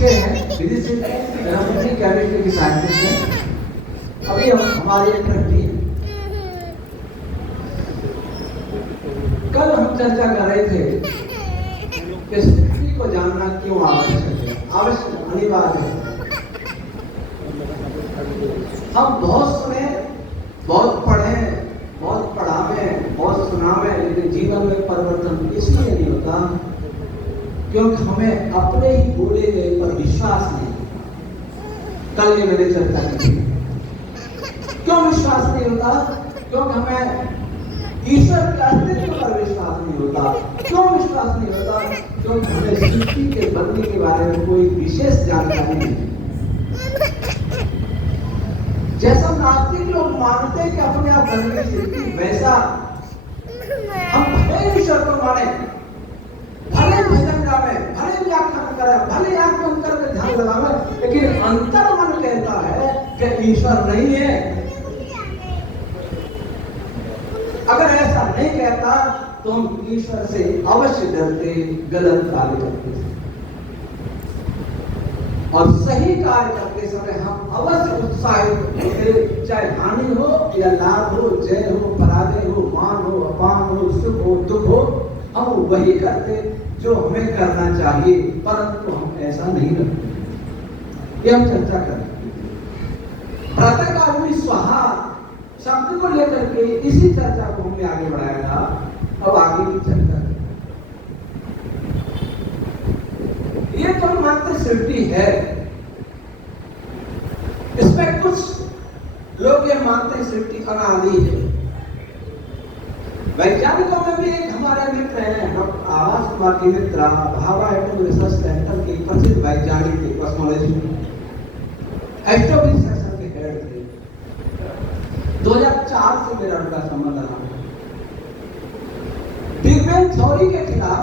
के हैं, फिजिसिस्ट हैं, हम अपनी केमिस्ट्री की साइंटिस्ट हैं। अभी हम हमारी एक ट्रस्टी है। कल हम चर्चा कर रहे थे कि सृष्टि को जानना क्यों आवश्यक है, आवश्यक अनिवार्य है। हम बहुत सुने, बहुत पढ़े, बहुत पढ़ावे, बहुत सुनावे, लेकिन जीवन में परिवर्तन इसलिए नहीं होता क्योंकि हमें अपने ही बोले गए पर विश्वास नहीं होता। कल ये मैंने चर्चा की। क्यों विश्वास नहीं होता? क्योंकि हमें ईश्वर के अस्तित्व पर विश्वास नहीं होता। क्यों विश्वास नहीं होता? क्योंकि हमें सृष्टि के बनने के बारे में कोई विशेष जानकारी नहीं। जैसा नास्तिक लोग मानते हैं कि अपने आप बन गई सृष्टि, वैसा हम भले ईश्वर को माने, भले भजन गावे, भले व्याख्यान करे, भले आंख बंद करके ध्यान लगावे, लेकिन अंतर मन कहता है कि ईश्वर नहीं है। अगर ऐसा नहीं कहता तो हम ईश्वर से अवश्य डरते, गलत कार्य करते और सही कार्य करते समय हम अवश्य उत्साहित होते, चाहे हानि हो या लाभ हो, जय हो, पराजय हो, मान हो, अपमान हो, सुख हो, दुख हो, हम वही करते जो हमें करना चाहिए, परंतु हम ऐसा नहीं करते। ये हम चर्चा करें। प्रातःकालीन स्वाहा शब्द को लेकर के इसी चर्चा को हमने आगे बढ़ाया था। अब आगे की चर्चा करें। ये तो मात्र सृष्टि है, इसमें कुछ लोग ये मानते हैं सृष्टि अनादि है। वैज्ञानिकों में भी एक हमारे मित्र हैं, डॉक्टर आवास कुमार की मित्र, भाभा एटम रिसर्च सेंटर के प्रसिद्ध वैज्ञानिक थे, कॉस्मोलॉजी एस्ट्रोफिजिक्स सेक्शन के हेड थे। 2004 से मेरा उनका संबंध रहा। बिग बैंग थ्योरी के खिलाफ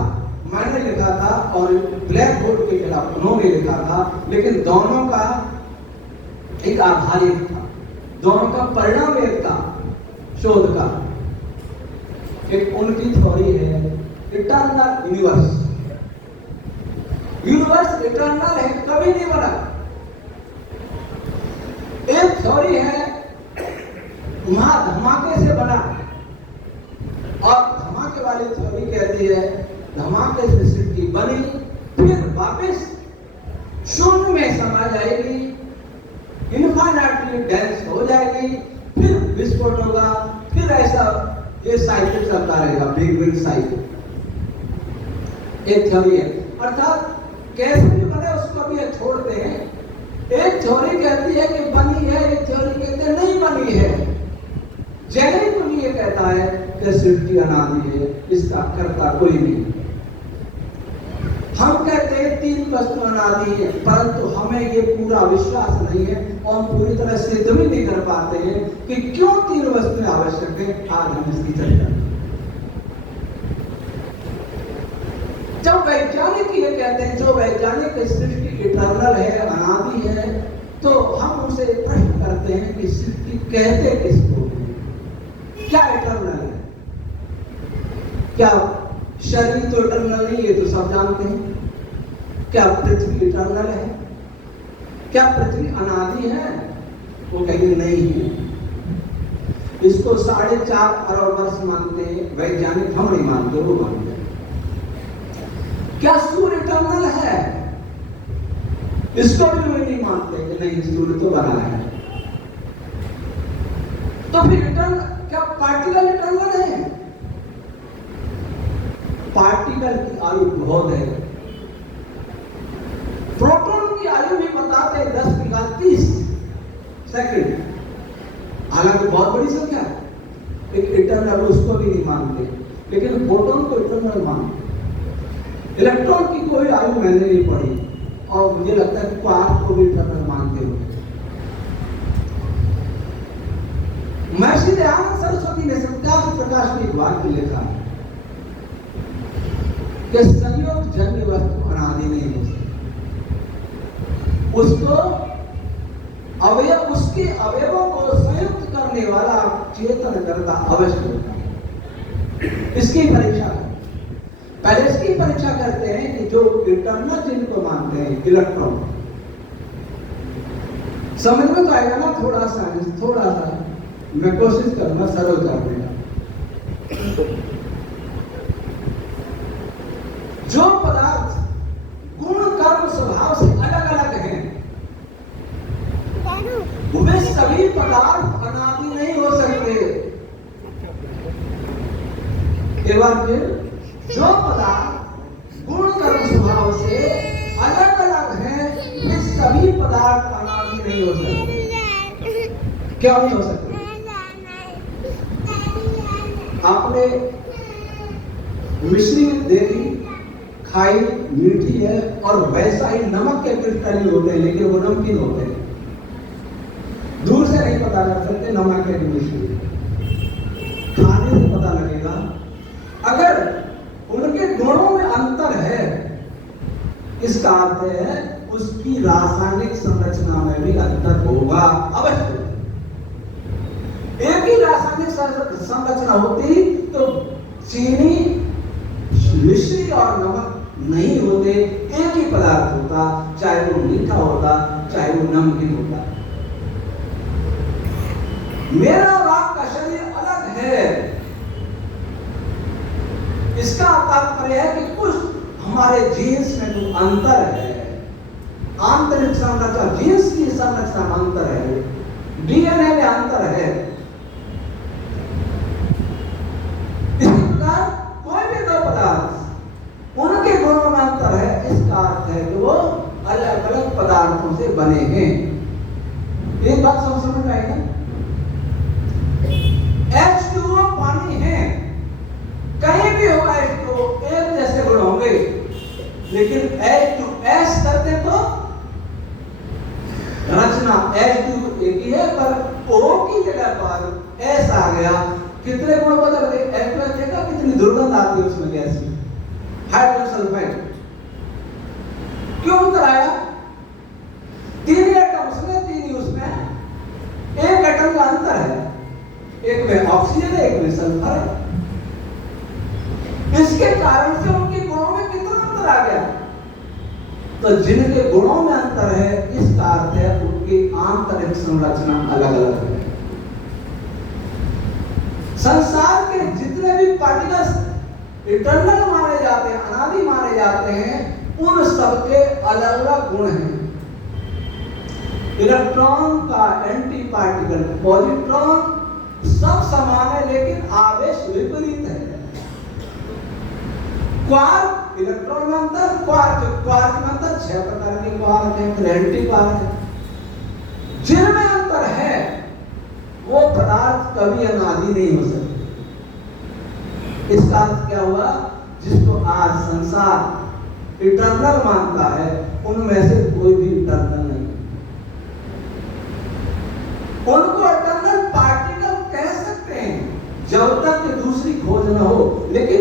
मैंने लिखा था और ब्लैक होल के खिलाफ उन्होंने लिखा था, लेकिन दोनों का एक आधार एक था, दोनों का परिणाम एक था शोध का। एक उनकी थ्योरी है इटर्नल यूनिवर्स। यूनिवर्स इटर्नल है, कभी नहीं बना। एक थ्योरी है धमाके से बना, और धमाके वाली थ्योरी कहती है धमाके से सृष्टि बनी, फिर वापस शून्य में समा जाएगी, इनफाइनाइटली डेंस हो जाएगी, फिर विस्फोट होगा, फिर ऐसा ये साइकिल चलता रहेगा, बिग बैंग साइकिल। एक थ्योरी है, अर्थात कैसे भी बने उसको भी छोड़ते हैं। एक थ्योरी कहती है कि बनी है, एक थ्योरी कहती है नहीं बनी है। जैनिक तो ये कहता है कि सृष्टि अनादि है, इसका कर्ता कोई नहीं। हम कहते हैं तीन वस्तु अनादि है, परंतु हमें ये पूरा विश्वास नहीं है और हम पूरी तरह सिद्ध भी नहीं कर पाते हैं कि क्यों तीन वस्तुएं आवश्यक है। आज हम इसकी चर्चा। जब वैज्ञानिक ये कहते हैं, जो वैज्ञानिक सृष्टि इटर्नल है, अनादि है, तो हम उनसे प्रश्न करते हैं कि सृष्टि कहते किसको? क्या इटर्नल है? क्या शरीर तो इटर्नल नहीं, ये तो सब जानते हैं। क्या पृथ्वी इटर्नल है? क्या पृथ्वी अनादि है? वो कहेंगे नहीं है। इसको 4.5 अरब वर्ष मानते हैं वैज्ञानिक, हम नहीं मानते, वो मानते हैं। क्या सूर्य इटर्नल है? इसको भी वे नहीं मानते कि नहीं, सूर्य तो बना है। तो फिर इटर्नल, क्या पार्टिकल इटर्नल है? पार्टिकल की आयु बहुत है। प्रोटॉन की आयु भी बताते हैं 10⁻30 सेकंड, हालांकि बहुत बड़ी संख्या है। एक इटर्नल उसको भी नहीं मानते, लेकिन प्रोटॉन को इटर्नल मानते। इलेक्ट्रॉन की कोई आयु मैंने नहीं पढ़ी और मुझे लगता है क्वार्क को भी इटर्नल मानते हो। महर्षि दयानंद सरस्वती ने सत्यार्थ प्रकाश में एक वाक्य लिखा कि संयोग जन्य वस्तु अनादि नहीं हो सकती। उसको अवयव, उसके अवयवों को संयुक्त करने वाला चेतन कर्ता अवश्य होता है। इसकी परीक्षा पहले इसकी परीक्षा करते हैं कि जो इटर्नल जिनको मानते हैं इलेक्ट्रॉन, समझ में तो आएगा ना थोड़ा सा, मैं कोशिश करूंगा सरल करने का। जो पदार्थ गुण कर्म स्वभाव से अलग अलग हैं, वे सभी पदार्थ अनादि नहीं हो सकते। एक बार फिर, जो पदार्थ गुण कर्म स्वभाव से अलग अलग हैं, वे सभी पदार्थ अनादि नहीं हो सकते। क्या नहीं हो सकते? आपने मिश्री देखी, खाई, मीठी है, और वैसा ही नमक के क्रिस्टल होते हैं, लेकिन वो नमकीन होते हैं। दूर से नहीं पता कर सकते नमक के मिश्री, खाने से पता लगेगा। अगर उनके गुणों में अंतर है, इसका अर्थ है उसकी रासायनिक संरचना में भी अंतर होगा, अवश्य। एक ही रासायनिक संरचना होती तो चीनी, मिश्री और नमक नहीं होते, एक ही पदार्थ होता, चाहे वो मीठा होता, चाहे वो नमकीन होता। मेरा और आपका शरीर अलग है, इसका तात्पर्य है कि कुछ हमारे जीन्स में कुछ अंतर है, आंतरिक संरचना, जीन्स की संरचना में अंतर है, डीएनए में अंतर है। इसी प्रकार कोई भी दो पदार्थ, उनके गुणों में अंतर है, इसका अर्थ है कि वो अलग अलग पदार्थों से बने हैं। एक बात समझ में आएगा? H2O पानी है, कहीं भी होगा H2O, एक जैसे गुण होंगे, लेकिन H2S करते तो रचना H2 एक ही है, पर O की जगह पर S आ गया, कितने गुण बदल गए? H2S देखा कितनी दुर्गंध आती है उसमें गैस में, हाइड्रोजन सल्फाइड। क्यों अंतर आया? तीन एटम उसमें, तीन ही उसमें, एक एटम का अंतर है, एक में ऑक्सीजन है, एक में सल्फर है। इसके कारण से उनके गुणों में कितना अंतर आ गया? तो जिनके गुणों में अंतर है, इसका अर्थ है उनकी आंतरिक संरचना अलग अलग है। संसार के जितने भी पार्टिकल्स इटर्नल माने जाते हैं, अनादि माने जाते हैं, उन सबके अलग अलग गुण हैं। इलेक्ट्रॉन का एंटी पार्टिकल पॉजिट्रॉन सब समान है, लेकिन आवेश विपरीत है। क्वार्क, इलेक्ट्रॉन में अंतर, क्वार्क में अंतर, 6 प्रकार के क्वार्क हैं, फिर एंटी क्वार्क है। जिनमें अंतर है वो पदार्थ कभी अनादि नहीं हो सकते। इसका अर्थ क्या हुआ? जिसको आज संसार इटर्नल मानता है, उनमें से कोई भी इटर्नल नहीं। उनको इटर्नल पार्टिकल कह सकते हैं जब तक कि दूसरी खोज न हो, लेकिन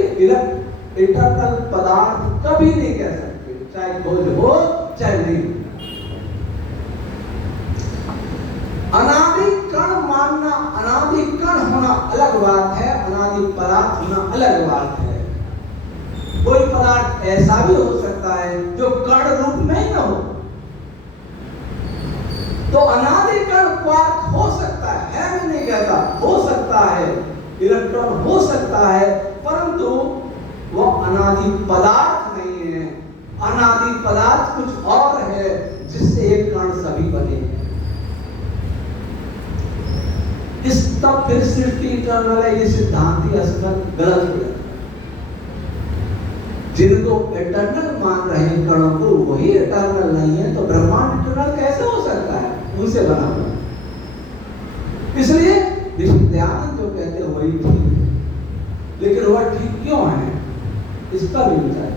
इटर्नल पदार्थ कभी नहीं कह सकते, चाहे खोज हो चाहे नहीं। अनादि कण मानना, अनादि कण होना अलग बात है, अनादि पदार्थ होना अलग बात है। कोई पदार्थ ऐसा भी हो सकता है जो कण रूप में ही न हो, तो अनादि कण क्वार्क हो सकता है, मैं नहीं कहता, हो सकता है, इलेक्ट्रॉन हो सकता है, परंतु वो अनादि पदार्थ नहीं है। अनादि पदार्थ कुछ और है जिससे एक कण सभी बने हैं। इस तब फिर सृष्टि इटर्नल है, ये सिद्धांत ही असल गलत हो जाता है। जिनको इटर्नल मान रहे हैं कणों को, वही इटर्नल नहीं है, तो ब्रह्मांड इटर्नल कैसे हो सकता है? उनसे बना हुआ। इसलिए ऋषि दयानंद जो कहते हैं वही ठीक है, लेकिन वह ठीक क्यों है, इस पर भी विचार।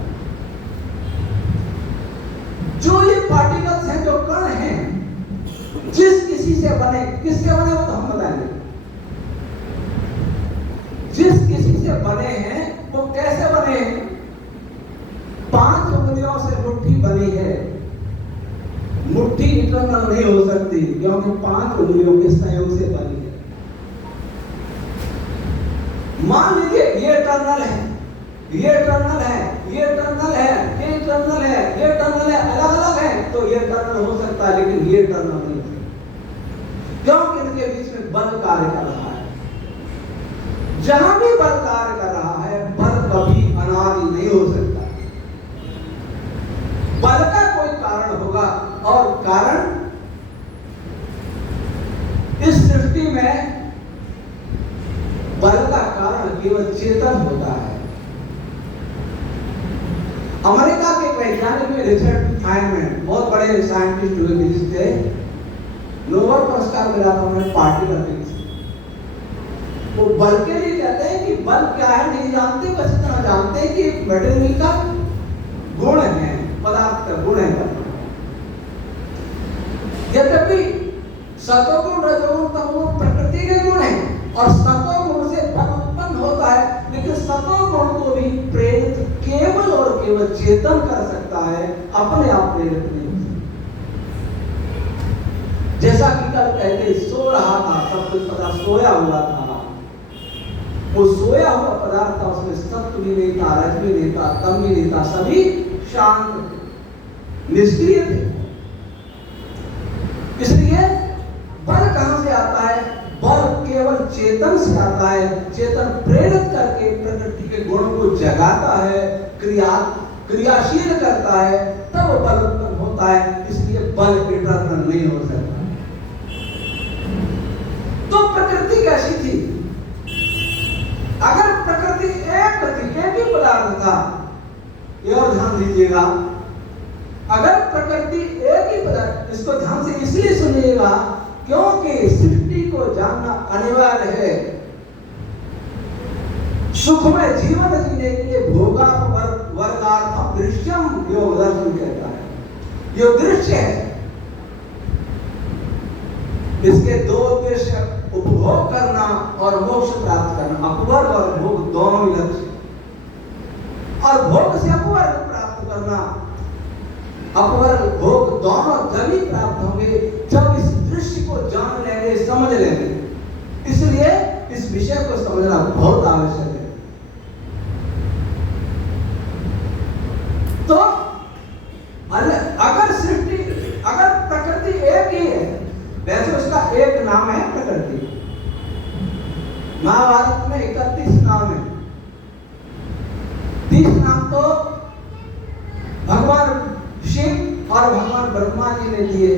जो ये पार्टिकल्स हैं, जो कण हैं, जिस किसी से बने, किससे बने वो तो हम बताएंगे। जिस किसी से बने हैं वो कैसे बने हैं? 5 उंगलियों से मुट्ठी बनी है। मुट्ठी इटर्नल नहीं हो सकती, क्योंकि 5 उंगलियों के संयोग से बनी है। मान लीजिए ये इटर्नल है, ये टर्नल है, ये टर्नल है, ये टर्नल है, ये टर्नल है, अलग अलग है, तो ये टर्नल हो सकता है लेकिन ये टर्नल नहीं हो सकता। क्योंकि इनके बीच में बल कार्य कर रहा है। जहां भी बल कार्य कर रहा है, बल कभी अनादि नहीं हो सकता। बल का कोई कारण होगा, और कारण इस सृष्टि में बल का कारण केवल चेतन होता है। अमेरिका के वैज्ञानिक में रिचर्ड फाइनमैन, बहुत बड़े साइंटिस्ट हुए, फिजिसिस्ट थे, नोबेल पुरस्कार मिला था उन्हें पार्टिकल फिजिक्स। वो बल के लिए कहते हैं कि बल क्या है नहीं जानते, बस इतना जानते हैं कि मटेरियल का गुण है, पदार्थ का गुण है। यद्यपि सतोगुण, रजोगुण, तमोगुण प्रकृति के गुण है, और सतोगुण से बल उत्पन्न होता है, लेकिन सतोगुण को भी प्रेरित केवल और केवल चेतन कर सकता है, अपने आप प्रेरित नहीं। जैसा कि कल कहते सो रहा था, सब कुछ पता सोया हुआ था, वो सोया हुआ पदार्थ था, उसमें सत्व भी नहीं था, रज भी नहीं था, तम भी नहीं था, सभी शांत निष्क्रिय थे। इसलिए बल कहां से आता है? बल केवल चेतन से आता है। चेतन प्रेरित करके प्रकृति के गुणों को जगाता है, क्रियाशील करता है, तब बल उत्पन्न होता है। इसलिए बल इटर्नल नहीं हो सकता। तो प्रकृति कैसी थी? अगर प्रकृति एक ही पदार्थ था, ये और ध्यान दीजिएगा, अगर प्रकृति एक ही पदार्थ, इसको ध्यान से इसलिए सुनिएगा क्योंकि सृष्टि को जानना अनिवार्य है। सुखमय जीवन जीने के लिए वर्गार्थम दृश्यम योग दर्शन कहता है। ये दृश्य है, इसके दो उद्देश्य, उपभोग करना और मोक्ष प्राप्त करना। अपवर्ग और भोग दोनों ही लक्ष्य, और भोग से अपवर्ग प्राप्त करना, अपवर्ग भोग दोनों तभी प्राप्त होंगे जब इस दृश्य को जान लेंगे, समझ लेंगे। इसलिए इस विषय को समझना बहुत आवश्यक है। तो अगर सृष्टि, अगर प्रकृति एक ही है, वैसे उसका एक नाम है प्रकृति। महाभारत में 31 नाम है, 30 नाम तो भगवान शिव और भगवान ब्रह्मा जी ने दिए,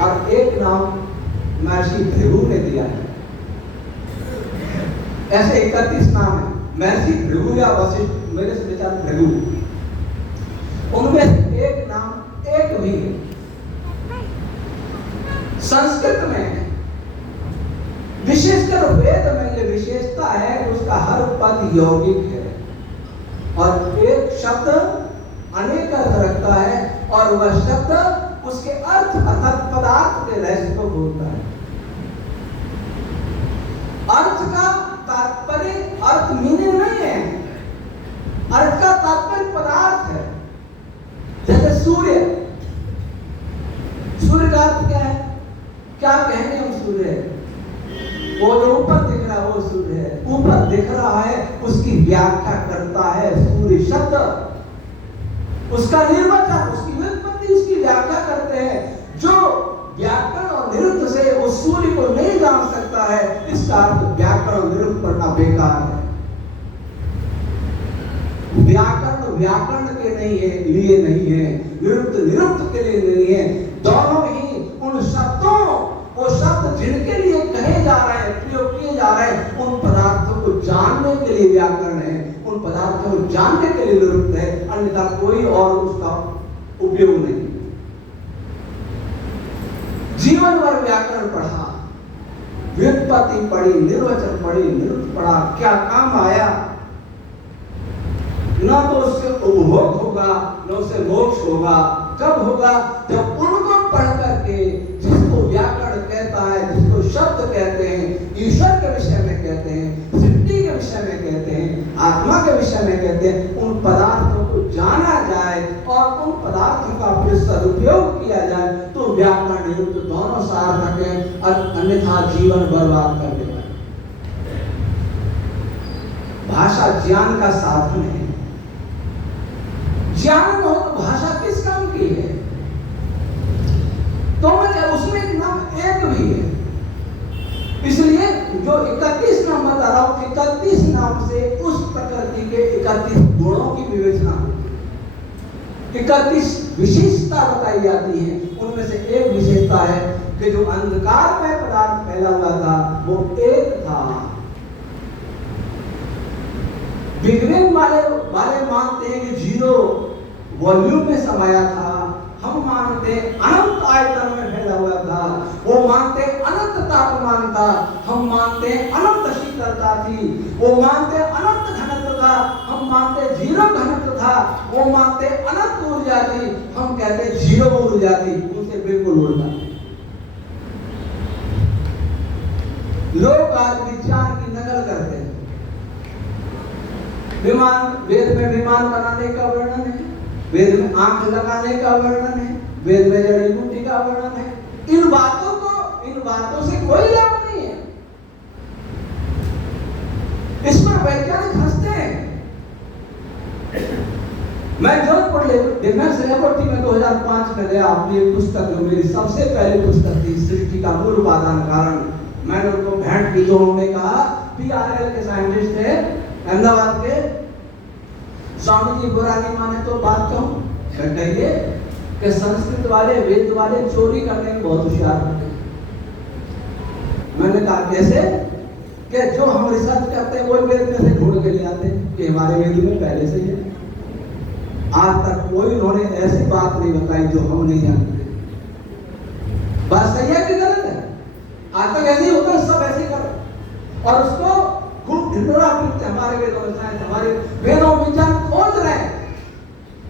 और एक नाम महर्षि भृगु ने दिया है। ऐसे 31 नाम है। महर्षि भृगु या वशिष्ठ, मेरे से विचार भृगु, उनमें एक नाम एक भी है। संस्कृत में विशेषकर वेद में ये विशेषता है कि उसका हर पद यौगिक है, और एक शब्द अनेक अर्थ रखता है, और वह शब्द उसके अर्थ अर्थात पदार्थ के रहस्य को बोलता है। अर्थ का तात्पर्य अर्थ मीनिंग नहीं है, अर्थ का तात्पर्य पदार्थ है। जैसे सूर्य, सूर्य का अर्थ क्या है? क्या कहेंगे हम सूर्य? वो जो ऊपर दिख रहा है वो सूर्य है। ऊपर दिख रहा है उसकी व्याख्या करता है सूर्य शब्द, उसका निर्वचन, उसकी व्युत्पत्ति, उसकी व्याख्या करते हैं। जो व्याकरण और निरुक्त से उस सूर्य को नहीं जान सकता है, इसका अर्थ व्याकरण और निरुक्त पढ़ना बेकार है। व्याकरण व्याकरण के नहीं है, लिए नहीं है, निरुक्त निरुक्त के लिए नहीं है। दोनों ही उन शब्दों, वो शब्द जिनके लिए कहे जा रहे हैं, प्रयोग किए जा रहे हैं, उन पदार्थों को जानने के लिए व्याकरण है, उन पदार्थों को जानने के लिए निरुक्त है, अन्यथा कोई और उसका उपयोग नहीं। जीवन भर व्याकरण पढ़ा, व्युत्पत्ति पढ़ी, निर्वचन पढ़ी, निरुक्त पढ़ा, क्या काम आया? न तो उससे उपभोग होगा, न उससे मोक्ष होगा। कब होगा? जब उनको पढ़ करके जिसको व्याकरण कहता है, जिसको शब्द कहते हैं, ईश्वर के विषय में कहते हैं, सृष्टि के विषय में कहते हैं, आत्मा के विषय में कहते हैं, उन पदार्थों को जाना जाए और उन पदार्थों का फिर सदुपयोग किया जाए, तो व्याकरण निरुक्त दोनों सार्थक है, अन्यथा जीवन बर्बाद कर देगा। भाषा ज्ञान का साधन है। ज्ञान हो तो भाषा किस काम की है? तो मैं उसमें एक नाम एक भी है। इसलिए जो 31 नाम बता रहा हूं, 31 नाम से उस प्रकृति के 31 गुणों की विवेचना होती है। 31 विशेषता बताई जाती है। उनमें से एक विशेषता है कि जो अंधकार में पदार्थ फैला हुआ था वो एक था। विज्ञान वाले मानते हैं कि 0 वॉल्यूम में समाया था। हम मानते हैं अनंत आयतन में फैला हुआ था। वो मानते हैं अनंत तापमान था। हम मानते हैं अनंत शीतलता थी। वो मानते हैं अनंत घनत्व था। हम मानते हैं 0 घनत्व था। वो मानते हैं अनंत ऊर्जा थी। हम कहते हैं 0 ऊर्जा थी। उनसे बिल्कुल उल्टा। लोग आज विज्ञान की नकल करते हैं। विमान, वेद में विमान बनाने का वर्णन है, वेद में आंख लगाने का वर्णन है, वेद में जड़ी बूटी का वर्णन है। इन बातों से कोई लाभ नहीं है। इस पर वैज्ञानिक हंसते हैं। मैं जोधपुर डिफेंस लेबोरेटरी में 2005 में गया। अपनी एक पुस्तक, जो मेरी सबसे पहली पुस्तक थी, सृष्टि का मूल उपादान कारण, मैंने उनको भेंट की। तो उन्होंने कहा, PRL के साइंटिस्ट थे अहमदाबाद के, स्वामी जी बुरा नहीं माने तो बात कहूं, कहिए कि संस्कृत वाले, वेद वाले चोरी करने में बहुत होशियार होते हैं। मैंने कहा कैसे? कि जो हम रिसर्च करते हैं वही वेद में से ढूंढ के ले आते हैं कि हमारे वेद में पहले से है। आज तक कोई उन्होंने ऐसी बात नहीं बताई जो हम नहीं जानते। बात सही है कि गलत है? आज तक ऐसे ही होता है, सब ऐसे करो और उसको खूब ढिंढोरा पीटते। हमारे वेदों में साइंस, हमारे वेदों में विज्ञान खोज रहे हैं।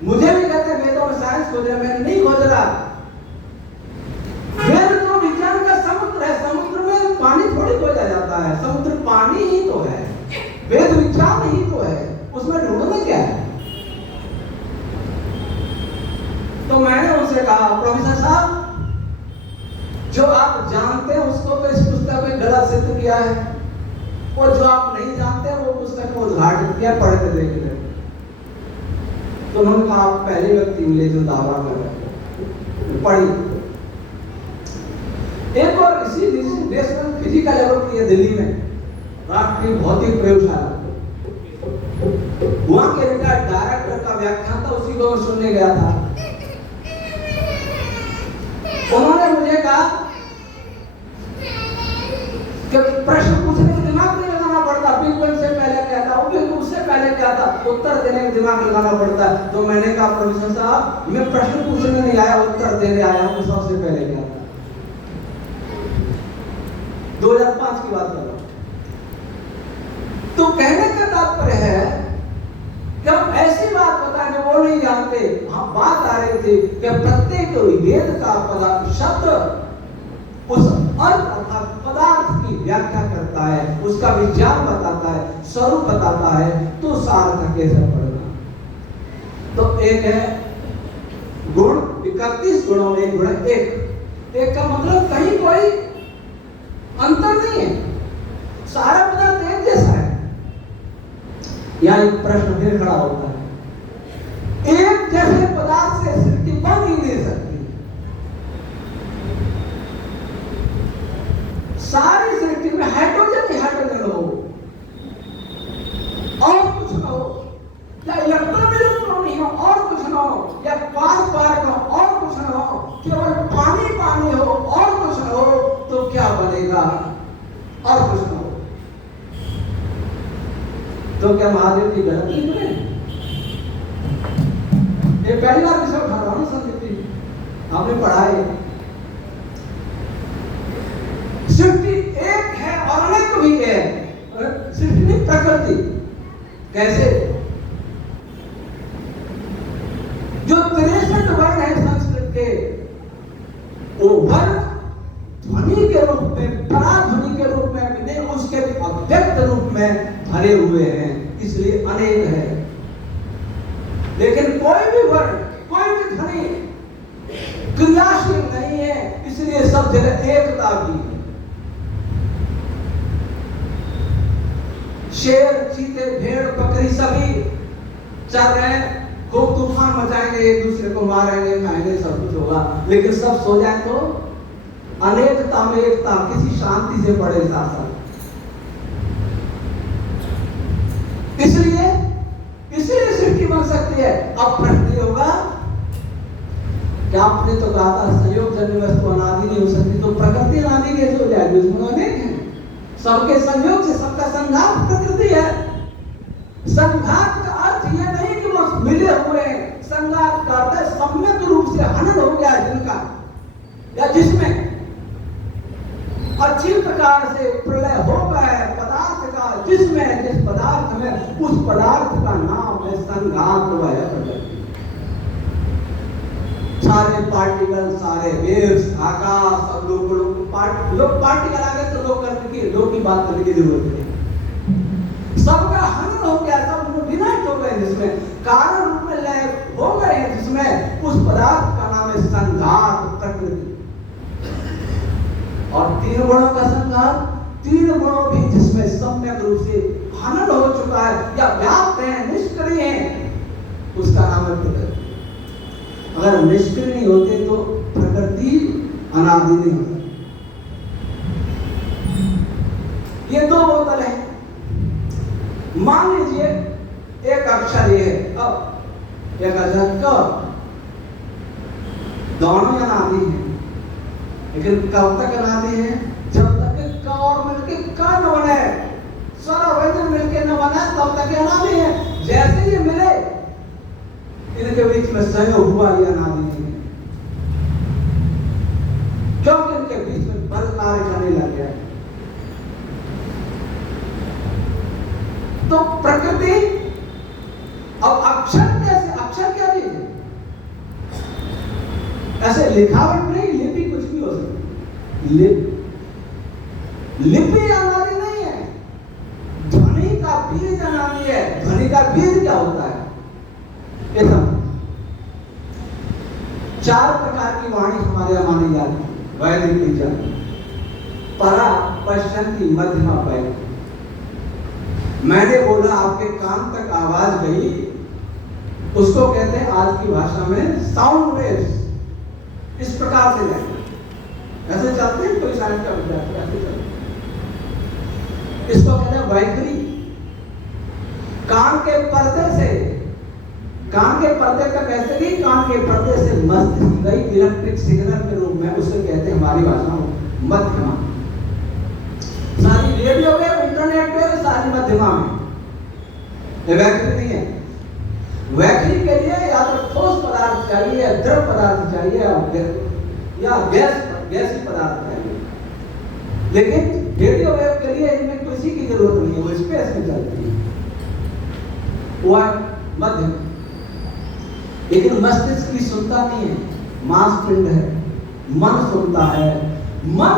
मुझे भी कहते हैं वेदों में साइंस खोज रहे हैं, मैंने नहीं खोज रहा। वेद तो विज्ञान का समुद्र है। समुद्र में पानी थोड़ी खोजा जाता है, समुद्र पानी ही तो है। वेद विज्ञान ही तो है, उसमें ढूंढना क्या है? तो मैंने उनसे कहा, प्रोफेसर साहब, जो आप जानते हैं उसको तो इस पुस्तक में गलत सिद्ध किया है, और जो आप नहीं जानते वो पुस्तक को उद्घाटन किया, पढ़ के देख ले। तो उन्होंने कहा, आप पहले व्यक्ति मिले जो दावा कर रहे। पढ़ी। एक और इसी नेशनल फिजिकल लेबोरेटरी है दिल्ली में, राष्ट्रीय भौतिक प्रयोगशाला, वहां के डायरेक्टर का व्याख्यान था, उसी को सुनने गया था। उन्होंने मुझे कहा कि प्रश्न पूछने में दिमाग नहीं लगाना पड़ता, बिग बैंग से पहले क्या था, उससे पहले क्या था, उत्तर देने में दिमाग लगाना पड़ता है। तो मैंने कहा, प्रोफेसर साहब, मैं प्रश्न पूछने नहीं आया, उत्तर देने आया हूं। सबसे पहले क्या था? 2005 की बात कर रहा हूं। तो कहने का तात्पर्य है कि हम ऐसी बात बताएं जो वो नहीं जानते। हम बात आ रही थी कि प्रत्येक वेद का पदार्थ शब्द उस अर्थ अर्थात पदार्थ की व्याख्या करता है, उसका विज्ञान बताता है, स्वरूप बताता है। तो सार्थ कैसे पढ़ना? तो एक है गुण, 31 गुणों में गुण एक का मतलब कहीं कोई अंतर नहीं है, सारा पदार्थ एक जैसा है। यहां एक प्रश्न फिर खड़ा होता है, एक जैसे पदार्थ से सृष्टि बन ही नहीं सकती। सारी सृष्टि में हाइड्रोजन ही हाइड्रोजन हो और कुछ ना हो, या इलेक्ट्रॉन नहीं हो और कुछ ना हो, या पार का और कुछ ना हो, केवल पानी हो और कुछ ना हो, तो क्या बनेगा? और कुछ ना हो तो क्या महादेव की गलती है? ये पहली बार विषय उठा रहा हूं, संदीप जी, आपने पढ़ा है। सृष्टि एक है और अनेक भी है। सृष्टि नहीं, प्रकृति। कैसे? जो 63 वर्ण है संस्कृत के, वो वर्ण ध्वनि के रूप में, पराध्वनि के रूप में नहीं, उसके अव्यक्त रूप में भरे हुए हैं, इसलिए अनेक है। लेकिन कोई भी वर्ण, कोई भी ध्वनि क्रियाशील नहीं है, इसलिए सब जगह एकता भी है। शेर, चीते, भेड़, बकरी सभी चल रहे हैं, खूब तूफान मचाएंगे, एक दूसरे को मारेंगे, खाएंगे, सब कुछ होगा, लेकिन सब सो जाए तो अनेकता में एकता, किसी शांति से पड़े साथ साथ। इसलिए सृष्टि बन सकती है। अब प्रश्न ये होगा कि आपने तो कहा था संयोग जन्य वस्तु अनादि नहीं हो सकती, तो प्रकृति अनादि कैसे हो जाएगी? उसमें अनेक है, सबके संयोग से सबका संघात प्रकृति है। संघात का अर्थ यह नहीं कि वो मिले हुए हैं, संघात का अर्थ है सम्यक रूप से हनन हो गया जिनका या जिसमें अच्छी प्रकार से प्रलय हो गया है पदार्थ का, जिसमें जिस पदार्थ में, उस पदार्थ का नाम है संघात हुआ है प्रकृति। सारे पार्टिकल, सारे वेव्स, आकाश, सब लोग पार्टिकल आ गए तो लोग की बात करने की जरूरत नहीं। सबका हनन हो गया, सब विनाश हो गए, जिसमें कारण रूप में लय हो गए हैं, जिसमें उस पदार्थ का नाम है संघात प्रकृति। और तीन गुणों का संघात, तीन गुणों भी जिसमें सम्यक रूप से हनन हो चुका है या व्याप्त है, निष्क्रिय है, उसका नाम है प्रकृति। अगर निष्क्रिय नहीं होते तो प्रकृति अनादि नहीं होता। ये दो बोतल है, मान लीजिए एक अक्षर ये है, अब एक अक्षर क, दोनों अनादि है, लेकिन कब तक अनादि है? जब तक क और मिलके क न बने, स्वर और व्यंजन मिलके न बने, तब तक अनादि है। जैसे ये मिले, इनके बीच में संयोग हुआ, ये अनादि नहीं है, क्योंकि इनके बीच में बल कार्य करने लग गया। तो प्रकृति, अब अक्षर कैसे, अक्षर क्या चीज है? ऐसे लिखावट नहीं, लिपि कुछ भी हो सकती, लिपि अनादि नहीं है, ध्वनि का बीज अनादि है। ध्वनि का बीज क्या होता है? चार प्रकार की वाणी हमारे यहाँ मानी जाती है वैदिक विचार, परा, पश्चंती, मध्यमा, पैर। मैंने बोला, आपके कान तक आवाज गई, उसको कहते हैं आज की भाषा में साउंड वेव्स। इस प्रकार से जाए, ऐसे चलते हैं, कोई साइंस का विद्यार्थी ऐसे चलते, इसको कहते हैं वैखरी। कान के पर्दे से, कान के पर्दे का कैसे गई? कान के पर्दे से मस्तिष्क गई इलेक्ट्रिक सिग्नल के रूप में, उसे कहते हैं हमारी भाषा में मध्यमा। सारी रेडियो वेव, इंटरनेट वेव, सारी मध्यमा में। वैखरी नहीं है। वैखरी के लिए या तो ठोस पदार्थ चाहिए, या द्रव पदार्थ चाहिए, या गैसी पदार्थ चाहिए। लेकिन रेडियो वेव के लिए इनमें किसी की जरूरत नहीं है, वो स्पेस में चलती है, वो मध्यम। लेकिन मस्तिष्क की सुनता नहीं है, मांसपिंड है, मन सुनता है। मन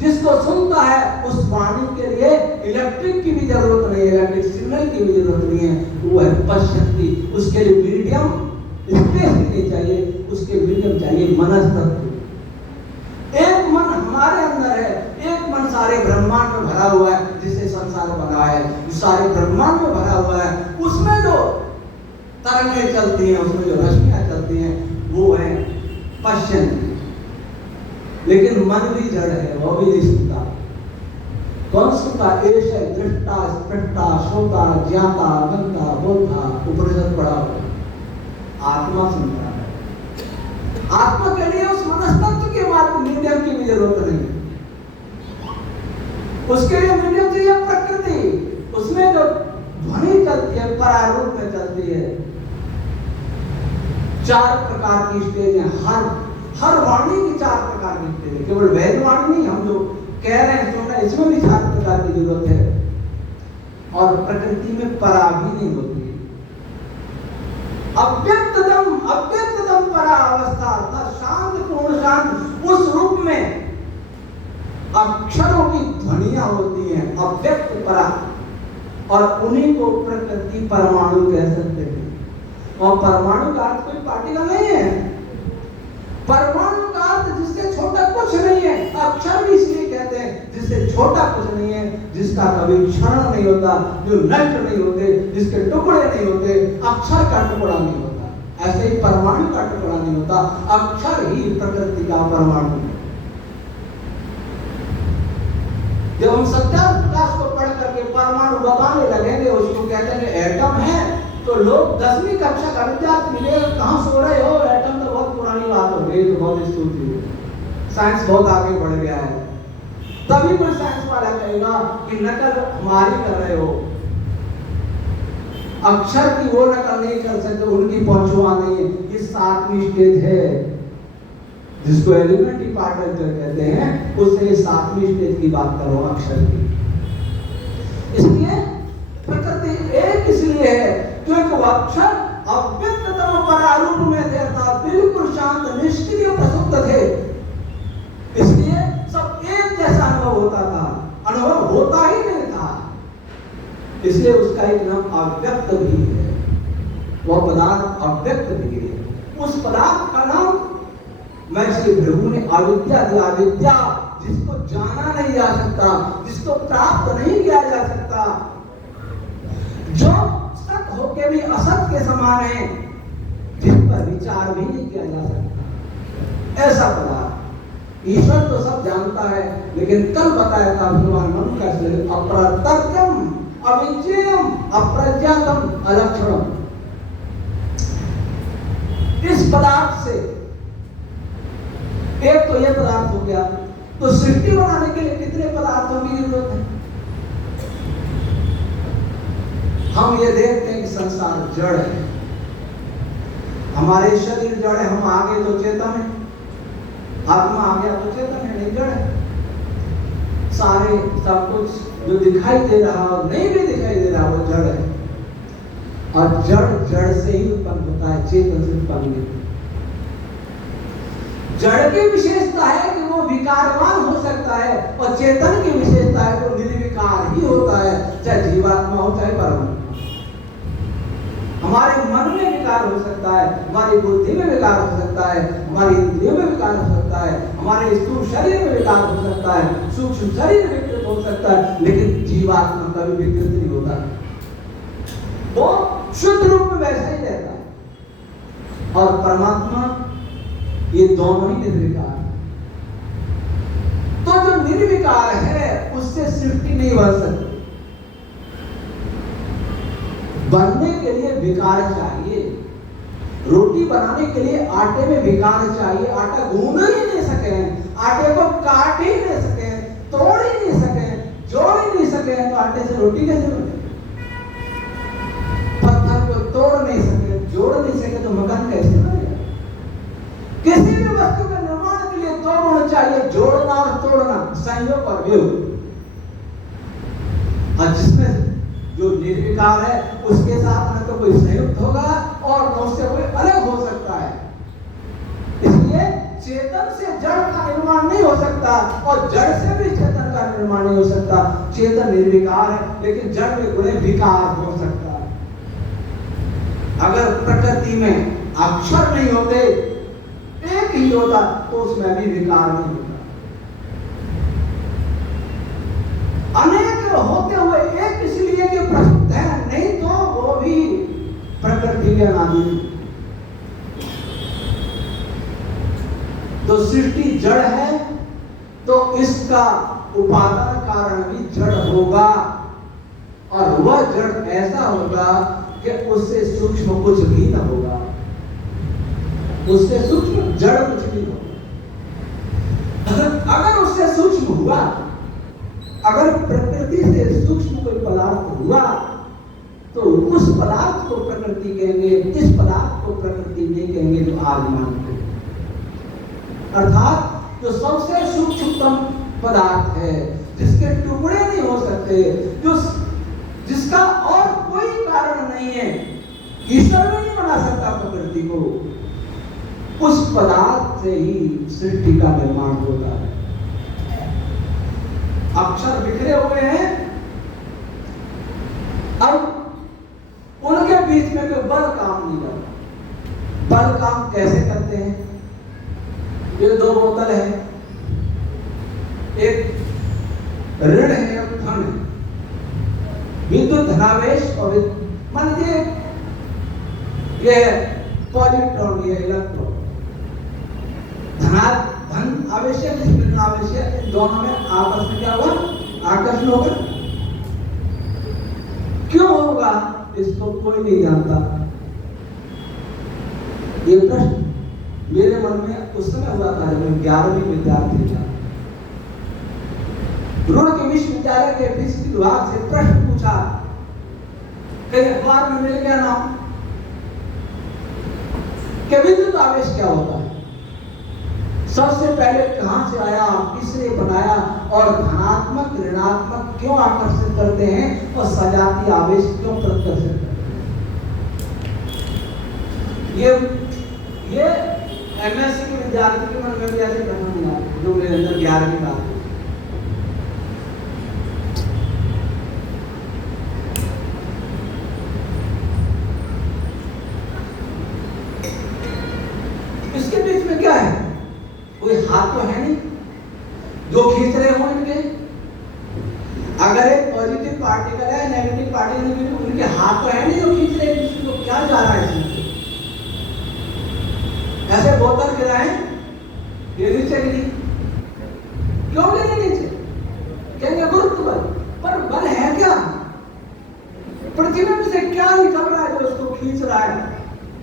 जिसको सुनता है, उस वाणी के लिए इलेक्ट्रिक की भी जरूरत नहीं है, इलेक्ट्रिक सिग्नल की भी जरूरत नहीं है, वो है पश्चंती। उसके लिए मीडियम स्पेस नहीं चाहिए, उसके मीडियम चाहिए मनस्तत्व। एक मन हमारे अंदर है, एक मन सारे ब्रह्मांड में भरा हुआ है, जिससे संसार बना है, सारे ब्रह्मांड में भरा हुआ है। उसमें जो तरंगें चलती हैं, उसमें जो रश्मियां चलती हैं, वो है पश्चंती। लेकिन मन भी जड़ है, वो भी नहीं सुनता। कौन सुनता? एष दृष्टा, स्पृष्टा, श्रोता, ज्ञाता, गंता, बोधा, उपनिषद पढ़ा हुआ। आत्मा सुनता है। आत्मा के लिए उस मनस्तत्व के बाद मीडियम की भी जरूरत नहीं है, उसके लिए मीडियम चाहिए प्रकृति। उसमें जो ध्वनि चलती है, परारूप में चलती है। चार प्रकार की स्टेज है, हर वाणी की चार प्रकार की स्टेज है, केवल वैध वाणी नहीं, हम जो कह रहे हैं सुन रहे हैं, इसमें भी चार प्रकार की जरूरत है। और प्रकृति में परा भी नहीं होती है। अव्यक्तदम परा अवस्था, अर्थात शांत, पूर्ण शांत, उस रूप में अक्षरों की ध्वनियां होती हैं, अव्यक्त परा। और उन्हीं को प्रकृति परमाणु कह सकते हैं। और परमाणु का अर्थ कोई पार्टिकल नहीं है, परमाणु का अर्थ जिससे छोटा कुछ नहीं है। अक्षर भी इसलिए कहते हैं जिससे जिससे छोटा कुछ नहीं है, जिसका कभी क्षरण नहीं होता, जो नष्ट नहीं होते, जिसके टुकड़े नहीं होते, अक्षर का टुकड़ा नहीं होता। ऐसे ही परमाणु का टुकड़ा नहीं होता, अक्षर ही प्रकृति का परमाणु है। जब हम सत्यार्थ प्रकाश को पढ़ करके परमाणु बताने लगेंगे, उसको कहते हैं एटम है, तो लोग 10वीं कक्षा का विद्यार्थी मिलेगा, कहाँ सो रहे हो, एटम तो बहुत पुरानी बात हो गई, तो बहुत स्तुति है, साइंस बहुत आगे बढ़ गया है। तभी कोई साइंस वाला कहेगा कि नकल हमारी कर रहे हो। अक्षर की वो नकल नहीं कर सकते, उनकी पहुंचवा नहीं है। ये 7वीं स्टेज है जिसको एलिमेंट्री पार्टिकल कहते हैं, उससे 7वीं स्टेज की बात करो अक्षर की। इसलिए प्रकृति एक इसलिए है क्योंकि वह अक्षर अव्यक्ततम परारूप में थे, अर्थात बिल्कुल शांत निष्क्रिय प्रसुप्त थे। इसलिए सब एक जैसा अनुभव होता था, अनुभव होता ही नहीं था। इसलिए उसका एक नाम अव्यक्त भी है, वह पदार्थ अव्यक्त भी है। उस पदार्थ का नाम महर्षि भृगु ने अविद्या दिया। अविद्या जिसको जाना नहीं जा सकता, जिसको प्राप्त नहीं किया जा सकता, जो सत होके भी असत के समान है, जिस पर विचार भी नहीं किया जा सकता, ऐसा पदार्थ। ईश्वर तो सब जानता है, लेकिन कल बताया था भगवान मन का अप्रत्यम अविज्ञेयम अप्रज्ञातम अलक्षणम। इस पदार्थ से एक तो यह पदार्थ हो गया, तो सृष्टि बनाने के लिए कितने पदार्थों की जरूरत है? हम ये देखते हैं कि संसार जड़ है, हमारे शरीर जड़ है, हम आगे तो चेतन है, आत्मा आ गया तो चेतन है, नहीं जड़ है। सारे सब कुछ जो दिखाई दे रहा और नहीं भी दिखाई दे रहा वो जड़ है, और जड़ से ही उत्पन्न होता है, चेतन से उत्पन्न नहीं। जड़ की विशेषता है कि वो विकारवान हो सकता है, और चेतन की विशेषता है वो निर्विकार ही होता है, चाहे जीवात्मा हो चाहे परमात्मा। हमारे मन में विकार हो सकता है, हमारी बुद्धि में विकार हो सकता है, हमारी इंद्रियों में विकार हो सकता है, हमारे स्थूल शरीर में विकार हो सकता है, सूक्ष्म शरीर विकृत हो सकता है, लेकिन जीवात्मा कभी विकृत नहीं होता, वो शुद्ध रूप में वैसा ही रहता है। और परमात्मा ये दोनों ही निर्विकार है। तो जो निर्विकार है उससे सृष्टि नहीं बन सकती। बनने के लिए विकार चाहिए, रोटी बनाने के लिए आटे में विकार चाहिए। आटा गूंद ही नहीं सके, आटे को काट ही नहीं सके, तोड़ ही नहीं सके, जोड़ ही नहीं सके, तो आटे से रोटी कैसे बने? पत्थर को तोड़ नहीं सके, जोड़ नहीं सके, तो मकान कैसे बनेगा? किसी भी वस्तु के निर्माण के लिए दो गुण चाहिए, जोड़ना और तोड़ना, संयोग और वियोग। और जिसमें जो निर्विकार है उसके साथ न तो कोई संयुक्त होगा और न उससे कोई अलग हो सकता है। इसलिए चेतन से जड़ का निर्माण नहीं हो सकता, और जड़ से भी चेतन का निर्माण नहीं हो सकता। चेतन निर्विकार है, लेकिन जड़ में गुण विकार हो सकता है। अगर प्रकृति में अक्षर नहीं होते, एक ही होता, तो उसमें भी विकार नहीं होता। अनेक होते हुए एक इसलिए कि प्रसिद्ध है, नहीं तो वो भी प्रकृति के अनादि। तो सृष्टि जड़ है, तो इसका उपादान कारण भी जड़ होगा, और वह जड़ ऐसा होगा कि उससे सूक्ष्म कुछ भी न होगा, उससे सूक्ष्म जड़ कुछ भी न होगा। अगर उससे सूक्ष्म हुआ, अगर प्रकृति से सूक्ष्म कोई पदार्थ हुआ, तो उस पदार्थ को प्रकृति कहेंगे, इस पदार्थ को प्रकृति नहीं कहेंगे, जो आज मानते हैं। अर्थात जो सबसे सूक्ष्मतम पदार्थ है, जिसके टुकड़े नहीं हो सकते, जो जिसका और कोई कारण नहीं है, ईश्वर भी नहीं बना सकता प्रकृति को, उस पदार्थ से ही सृष्टि का निर्माण होता है। अक्षर बिखरे हुए हैं, अब उनके बीच में कोई बल काम नहीं करता। बल काम कैसे करते हैं? ये दो बोतल है, एक ऋण है और धन है। विद्युत धनावेश और मान लीजिए ये पॉजिट्रॉन, ये इलेक्ट्रॉन, धन आवेश है, ऋण आवेश है, इन दोनों में आपस में क्या होगा? आकर्षण होगा। क्यों होगा इसको कोई नहीं जानता। ये प्रश्न मेरे मन में उस समय हुआ था जब मैं 11वीं विद्यार्थी था। रुड़की विश्वविद्यालय के फिजिक्स विभाग से प्रश्न पूछा, कई अखबार में मिल गया नाम कि विद्युत आवेश क्या होता है, सबसे पहले कहां से आया, किसने बनाया और धनात्मक ऋणात्मक क्यों आकर्षित करते हैं और सजातीय आवेश क्यों प्रदर्शित करते हैं। ये एमएससी के विद्यार्थी के मन में भी ऐसे प्रश्न नहीं आते जो मेरे अंदर 11वीं बात है। इसके बीच में क्या है? कोई हाथ तो है नहीं जो खींच रहे हो इनके। अगर एक पॉजिटिव पार्टिकल है, नेगेटिव पार्टिकल, उनके हाथ तो है नहीं जो खींच रहे हैं। किसी क्या जा रहा है इसमें? ऐसे बोतल गिराए, ये नीचे गिरी, क्यों गिरी नीचे? कहेंगे गुरुत्व बल, पर बल है क्या? पृथ्वी में से क्या निकल रहा है जो उसको खींच रहा है?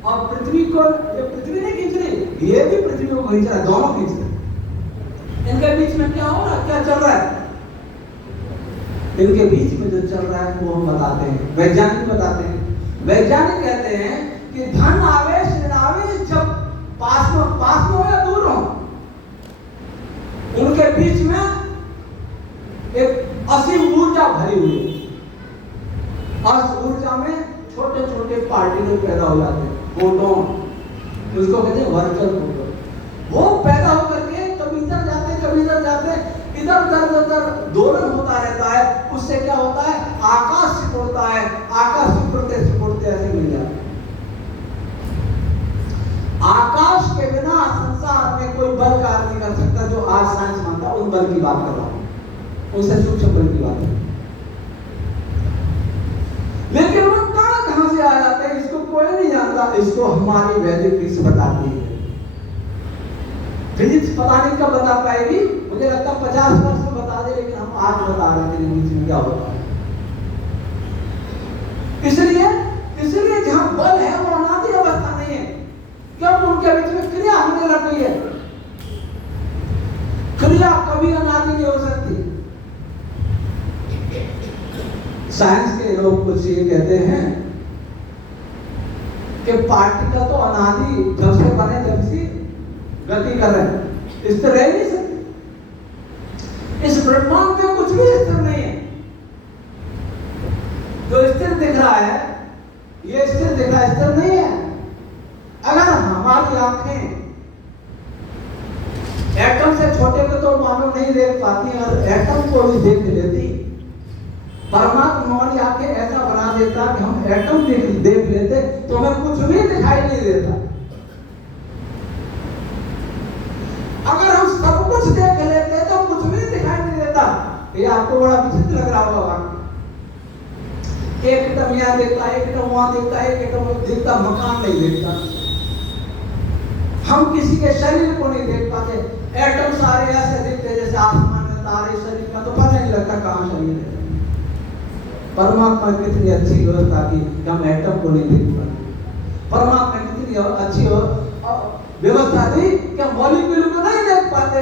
और पृथ्वी को, ये पृथ्वी नहीं खींच रही, ये भी पृथ्वी को खींच रहा है, दोनों खींच रहे हैं। इनके बीच में क्या हो रहा है, क्या चल रहा है? इनके बीच में जो चल रहा है वो हम बताते हैं, वैज्ञानिक बताते हैं। वैज्ञानिक कहते हैं कि धन आवेश ऋण आवेश जब पास में हो या दूर हो, उनके बीच में एक असीम ऊर्जा भरी हुई है और उस ऊर्जा में छोटे छोटे पार्टिकल पैदा हो जाते हैं, फोटोन, उसको कहते हैं वर्चुअल फोटोन। वो पैदा होकर के कभी इधर जाते हैं, कभी इधर जाते हैं, इधर उधर उधर दोलन होता रहता है। उससे क्या होता है? आकाश सिकुड़ता है, आकाश सिकुड़ते सिकुड़ते ऐसे मिल जाता है। आकाश के बिना संसार में कोई बल कार्य नहीं कर सकता, जो आज साइंस मानता है। उन बल की बात कर रहा हूं, उससे सूक्ष्म बल की बात है। लेकिन वो कहां से आ जाते हैं इसको कोई नहीं जानता। इसको हमारी वैदिक फिजिक्स बताती है। फिजिक्स पता नहीं कब बता पाएगी, मुझे लगता है 50 वर्ष में बता दे, लेकिन हम आज बता रहे हैं कि बीच में क्या होता है। इसलिए जहां बल है वो अनादि अवस्था नहीं है, क्योंकि उनके बीच में क्रिया होने लग गई है। क्रिया कभी अनादि नहीं हो सकती। साइंस के लोग कुछ ये कहते हैं कि पार्टिकल तो अनादि जब से बने जब से गति कर रहे हैं, इस तरह रह नहीं सकते। इस ब्रह्मांड में कुछ भी स्थिर नहीं है। जो स्थिर दिख रहा है, ये स्थिर दिख रहा है, स्थिर नहीं है। अगर हमारी आंखें एटम से छोटे को तो मालूम नहीं देख पाती, अगर एटम को भी देख लेती, परमात्मा हमारी आंखें ऐसा बना देता कि हम एटम देख लेते तो हमें कुछ भी दिखाई नहीं देता। अगर हम सब कुछ देख लेते तो कुछ भी दिखाई नहीं देता। ये आपको बड़ा विचित्र लग रहा होगा। एक एटम यहाँ देखता है, एक एटम वहां देखता है, एक एटम देखता, मकान नहीं देखता। हम किसी के शरीर को नहीं देख पाते। एटम सारे ऐसे दिखते जैसे आसमान में तारे, शरीर का तो पता नहीं लगता कहाँ शरीर है। परमात्मा की कितनी अच्छी व्यवस्था की कि हम एटम को नहीं देख पाते। परमात्मा की कितनी अच्छी व्यवस्था थी कि हम मॉलिक्यूल को नहीं देख पाते।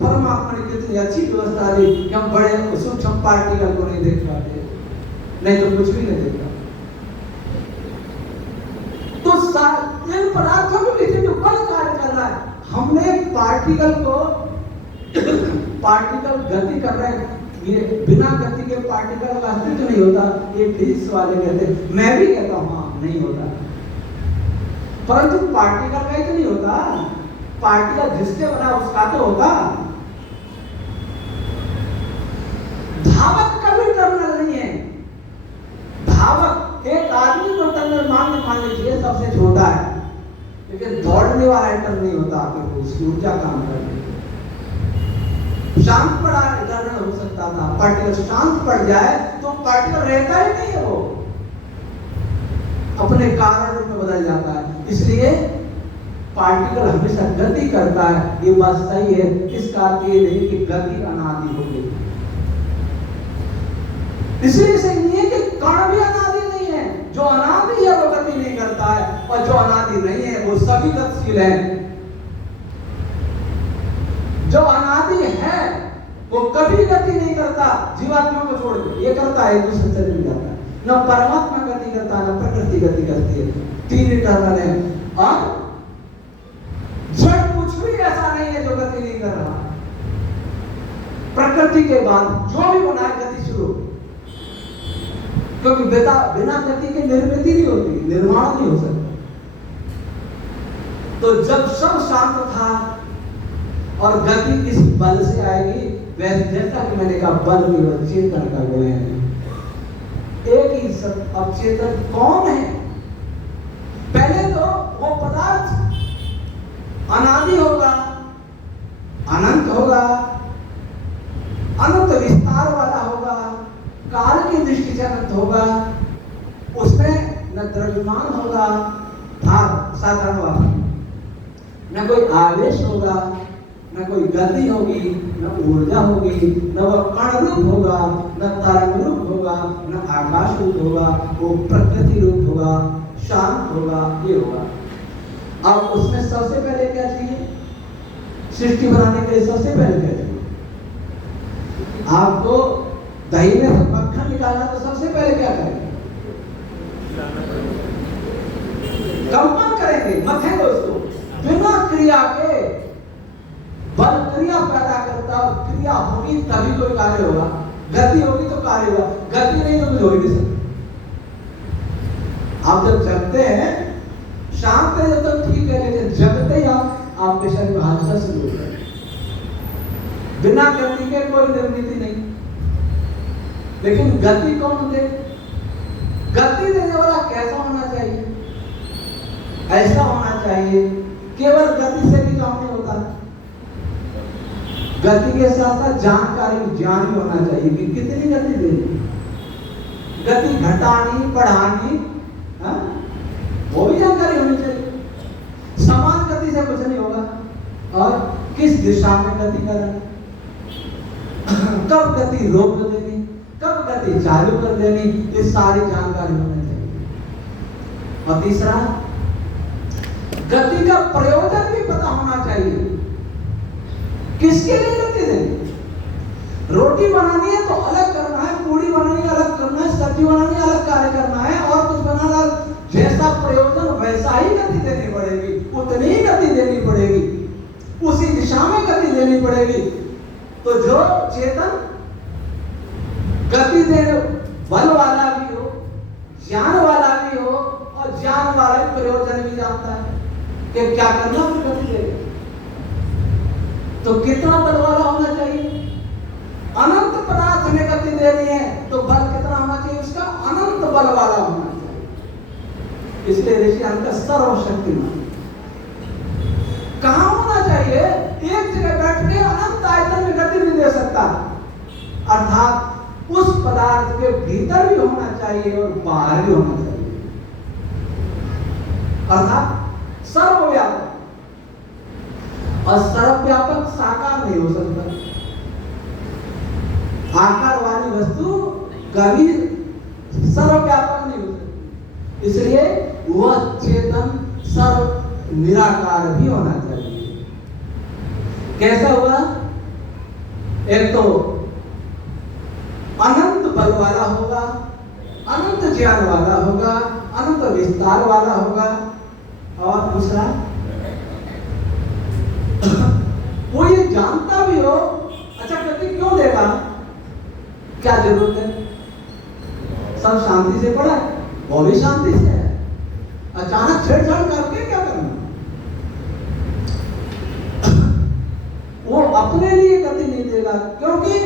परमात्मा ने कितनी अच्छी व्यवस्था दी कि हम बड़े सूक्ष्म पार्टिकल को नहीं देख पाते, नहीं तो कुछ भी नहीं देखता। तो इन पदार्थों के बीच जो बल कार्य कर रहा है, हमने पार्टिकल गति कर रहे हैं। ये बिना गति के पार्टिकल का अस्तित्व नहीं होता। ये फिजिक्स वाले कहते हैं, मैं भी कहता हूं हाँ नहीं होता। परंतु पार्टिकल का ही नहीं होता। पार्टिकल जिससे बना उसका तो होता। धावक कभी टर्मिनल नहीं है। धावक एक आदमी को टर्मिनल मान लीजिए सबसे छोटा है, लेकिन दौड़ने वाला एटम नहीं होता। आपके उसकी ऊर्जा काम करती है। शांत पड़ा इटर्नल हो सकता था, पार्टिकल शांत पड़ जाए तो पार्टिकल रहता ही नहीं है, वो अपने कारण रूप में बदल जाता है। इसलिए पार्टिकल हमेशा गति करता है, ये बात सही है। इसका अर्थ ये नहीं कि गति अनादि हो गई, इसलिए सही नहीं है कि कण भी अनादि नहीं है। जो अनादि है वो गति नहीं करता है, और जो अनादि नहीं है वो सभी गतिशील है। जो अनादि है वो कभी गति नहीं करता, जीवात्मा को छोड़ के। ये करता है, दूसरे शरीर में जाता है। न परमात्मा गति करता है, न प्रकृति गति करती है। तीन इटर्नल है, और जड़ कुछ भी ऐसा नहीं है जो गति नहीं कर रहा। प्रकृति के बाद जो भी बना है गति शुरू, क्योंकि बिना गति के निर्मित नहीं होती, निर्माण नहीं हो सकता। तो जब सब शांत था और गति किस बल से आएगी, वैसे जैसा कि मैंने कहा बल भी चेतन का गुण है। एक ही सब। अब चेतन कौन है? पहले तो वो पदार्थ अनादि होगा, अनंत होगा, अनंत विस्तार वाला होगा, काल की दृष्टि से अनंत होगा, उसमें न द्रव्यमान होगा, साधारण वाला, न कोई आवेश होगा, न कोई गति होगी, न ऊर्जा होगी, न वह कण रूप होगा, न तरंग रूप होगा, न आकाश रूप होगा, वो प्रकृति रूप होगा, शांत होगा, ये होगा। अब उसमें सबसे पहले क्या चाहिए? सृष्टि बनाने के लिए सबसे पहले क्या चाहिए? आपको दही में से मक्खन निकालना, तो सबसे पहले क्या करेंगे? कंपन करेंगे, मथेंगे उसको। बिना क्रिया के बल क्रिया पैदा करता, और क्रिया होगी तभी कोई कार्य होगा, गति होगी तो कार्य होगा, गति नहीं तो कुछ हो ही नहीं सकता। आप जब जगते हैं, शांत है तो ठीक है, लेकिन जगते ही आपके शरीर में हादसा शुरू हो जाए। बिना गति के कोई निर्मिति नहीं। लेकिन गति कौन दे? गति देने वाला कैसा होना चाहिए? ऐसा होना चाहिए, केवल गति से भी काम नहीं होता, गति के साथ साथ जानकारी, ज्ञान भी होना चाहिए कि कितनी गति देनी, गति घटानी, बढ़ानी, वो भी जानकारी होनी चाहिए। समान गति से कुछ नहीं होगा, और किस दिशा में गति कर रहा है, कब गति रोक देनी, कब गति चालू कर देनी, ये सारी जानकारी होनी चाहिए। और तीसरा, गति का प्रयोजन भी पता होना चाहिए, किसके लिए गति देनी। रोटी बनानी है तो अलग करना है, पूड़ी बनानी है अलग करना है, सब्जी बनानी है अलग कार्य करना है, और कुछ बनाना, जैसा प्रयोजन वैसा ही गति देनी पड़ेगी, उतनी ही गति देनी पड़ेगी, उसी दिशा में गति देनी पड़ेगी। तो जो चेतन गति देने बल वाला भी हो, ज्ञान वाला भी हो, और ज्ञान वाला प्रयोजन भी जानता है कि क्या करना है, गति देगा, तो कितना बल वाला होना चाहिए? अनंत पदार्थ में गति देनी है तो बल कितना होना चाहिए? उसका अनंत बल वाला होना चाहिए। इसलिए ऋषि का सर्वशक्तिमान कहां होना चाहिए? एक जगह बैठ के अनंत आयतन में गति नहीं दे सकता, अर्थात उस पदार्थ के भीतर भी होना चाहिए और बाहर भी होना चाहिए, अर्थात सर्वव्यापक। और सर्वव्यापक साकार नहीं हो सकता, आकार वाली वस्तु कभी सर्वव्यापक नहीं हो सकती। इसलिए वह चेतन सर्व निराकार भी होना चाहिए। कैसा हुआ? एक तो अनंत बल वाला होगा, अनंत ज्ञान वाला होगा, अनंत विस्तार वाला होगा, और दूसरा वो ये जानता भी हो, अच्छा गति क्यों देगा, क्या जरूरत है, सब शांति से पड़ा है, वो भी शांति से है, अचानक छेड़छाड़ करके क्या करना? वो अपने लिए गति नहीं देगा, क्योंकि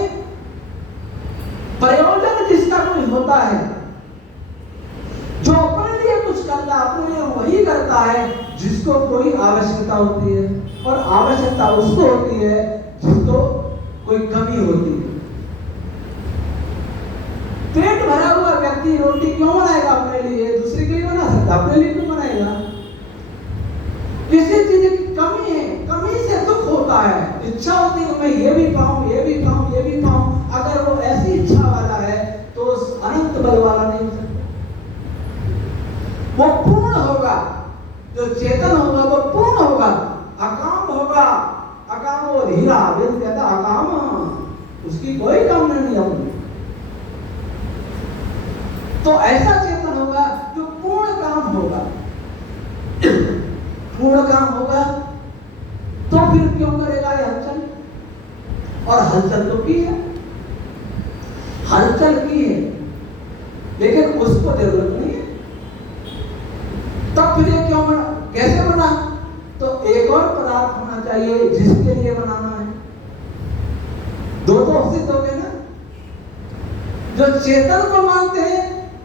प्रयोजन जिसका कोई होता है, जो अपने लिए कुछ करता है, अपने लिए वही करता है जिसको कोई आवश्यकता होती है, और आवश्यकता उसको होती है जिसको कोई कमी होती है। पेट भरा हुआ व्यक्ति रोटी क्यों बनाएगा अपने लिए? दूसरे के लिए बना सकता, अपने लिए क्यों बनाएगा? किसी चीज की कमी है, कमी से दुख होता है। इच्छा होती है मैं ये भी पाऊं, ये भी पाऊं, ये भी पाऊं। अगर वो ऐसी इच्छा वाला है तो उस अनंत बल वाला नहीं हो सकता। वो पूर्ण होगा, जो चेतन होगा वो पूर्ण होगा, अकाम होगा। अकाम वो धीरा, वेद कहता अकाम, उसकी कोई कामना नहीं होगी। तो ऐसा चेतन होगा जो पूर्ण काम होगा। पूर्ण काम होगा तो फिर क्यों करेगा ये हलचल? और हलचल तो की है, हलचल की है, लेकिन उसको जरूरत नहीं है। तब फिर ये क्यों बना, कैसे बना? तो एक और पदार्थ होना चाहिए जिसके लिए बनाना है। दो तो सिद्ध हो गए ना। जो चेतन को मानते हैं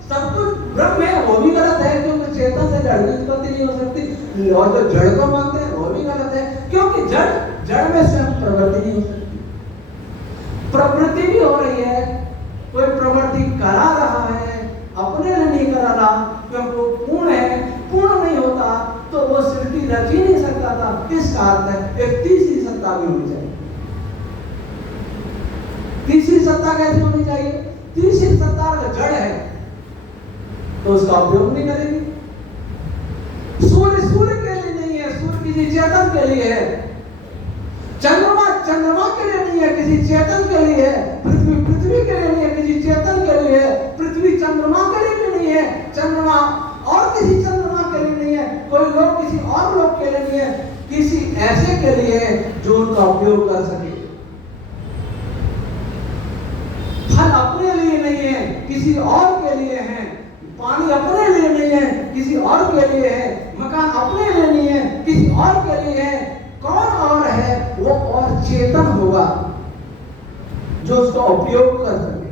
सब कुछ ब्रह्म है, वो भी गलत है, क्योंकि चेतन से जड़ की उत्पत्ति नहीं हो सकती। और जो जड़ को मानते हैं वो भी गलत है, क्योंकि जड़ में स्वयं प्रवृत्ति नहीं हो सकती। प्रवृत्ति भी हो रही है, कोई प्रवृत्ति करा रहा है, अपने लिए नहीं करा रहा, क्योंकि वो पूर्ण है। पूर्ण नहीं होता तो वो सृष्टि रच ही नहीं सकता था। इसका अर्थ है एक तीसरी सत्ता भी होनी चाहिए। तीसरी सत्ता कैसे होनी चाहिए? तीसरी सत्ता अगर जड़ है तो उसका उपयोग नहीं करेगी। सूर्य के लिए नहीं है, सूर्य किसी चेतन के लिए है। चंद्रमा के लिए नहीं है, किसी चेतन के लिए है। पृथ्वी के लिए नहीं है, किसी चेतन के लिए है। पृथ्वी चंद्रमा के लिए भी नहीं है, चंद्रमा और किसी चंद्रमा के लिए नहीं है। कोई लोग किसी और लोग के लिए नहीं है, किसी ऐसे के लिए है जो उनका उपयोग कर सके। फल अपने लिए नहीं है, किसी और के लिए है। पानी अपने लिए नहीं है, किसी और के लिए है। मकान अपने लिए नहीं है, किसी और के लिए है। कौन और है? वो और चेतन होगा जो उसका उपयोग कर सके।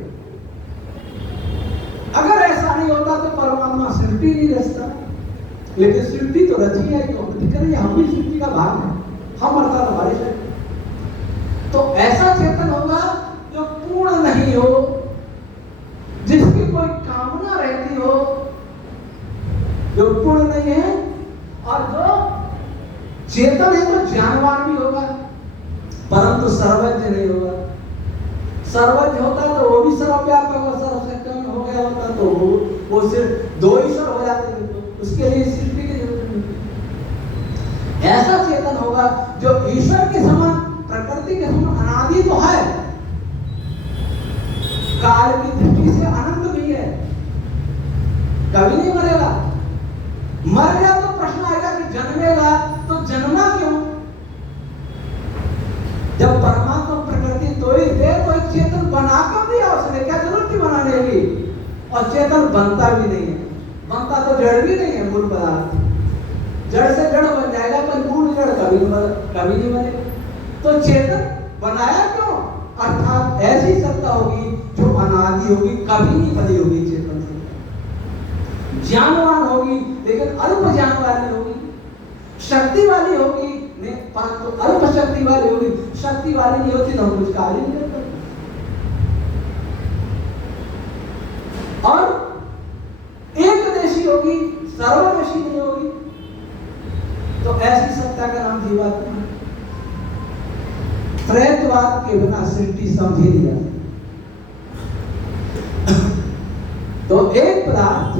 अगर ऐसा नहीं होता तो परमात्मा सृष्टि नहीं रचता। लेकिन सृष्टि तो रची है, तो हम भी सृष्टि का भाग है, हम अर्थात हमारे शरीर। तो ऐसा चेतन होगा जो पूर्ण नहीं हो, जिसकी कोई कामना रहती हो, जो पूर्ण नहीं है, और जो चेतन है तो ज्ञानवान भी होगा, परंतु सर्वज्ञ नहीं होगा। सर्वज्ञ होता तो वो भी सर्वव्यापक और सर्वशक्तिमान हो गया होता, तो वो सिर्फ दो ईश्वर हो जाते हैं, तो उसके लिए सृष्टि की जरूरत नहीं। ऐसा चेतन होगा जो ईश्वर के समान, प्रकृति के समान अनादि तो है, काल की दृष्टि से अनंत भी है, कभी नहीं मरेगा। मर गया तो प्रश्न आएगा कि जन्मेगा तो जन्मा क्यों? जब परमात्मा प्रकृति तो ही दे, तो एक चेतन बना क्यों दिया उसने? क्या जरूरत थी बनाने की? और चेतन बनता भी नहीं है, बनता तो जड़ भी नहीं है, मूल पदार्थ। जड़ से जड़ बन जाएगा पर मूल जड़ कभी नहीं बनेगा। तो चेतन बनाया क्यों? अर्थात ऐसी सत्ता होगी जो अनादि होगी, कभी नहीं बनी होगी। चेतन से ज्ञानवान होगी, लेकिन अल्प ज्ञान वाली होगी। शक्ति वाली होगी, परंतु अल्प शक्ति वाली होगी। शक्ति वाली नहीं होती तो कुछ कार्य नहीं करता। और एकदेशी होगी, सर्वदेशी नहीं होगी। तो ऐसी सत्ता का नाम जीवात्मा है। त्रैतवाद के बिना सृष्टि समझी नहीं जाती। तो एक पदार्थ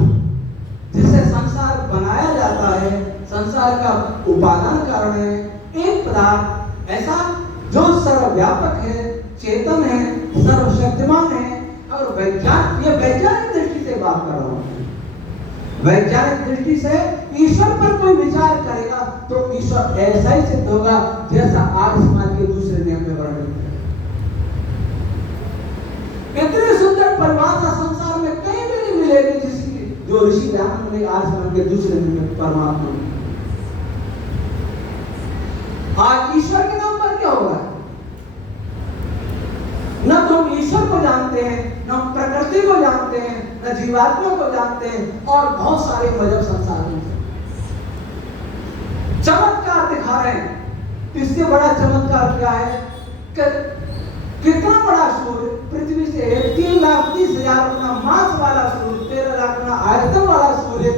जिसे संसार बनाया जाता है, संसार का उपादान कारण है, एक पदार्थ ऐसा जो सर्वव्यापक है, चेतन है, सर्वशक्तिमान है। और वैज्ञानिक दृष्टि से बात कर रहा हूं। वैज्ञानिक दृष्टि से ईश्वर पर कोई विचार करेगा तो ईश्वर ऐसा ही सिद्ध होगा जैसा आर्य समाज के दूसरे नियम में वर्णित है। इतनी सुंदर परिभाषा संसार में कहीं भी नहीं मिलेगी जिसकी जो ऋषि व्याख्या मिले आर्य समाज के दूसरे नियम में परमात्मा। आज ईश्वर के नाम पर क्या हो रहा है? न तो हम ईश्वर को जानते हैं, न हम प्रकृति को जानते हैं, न जीवात्मा को जानते हैं, और बहुत सारे मजहब संसार में चमत्कार दिखा रहे हैं। इससे बड़ा चमत्कार क्या है कि कितना बड़ा सूर्य, पृथ्वी से 3,30,000 गुना मास वाला सूर्य, 13 लाख गुना आयतन वाला सूर्य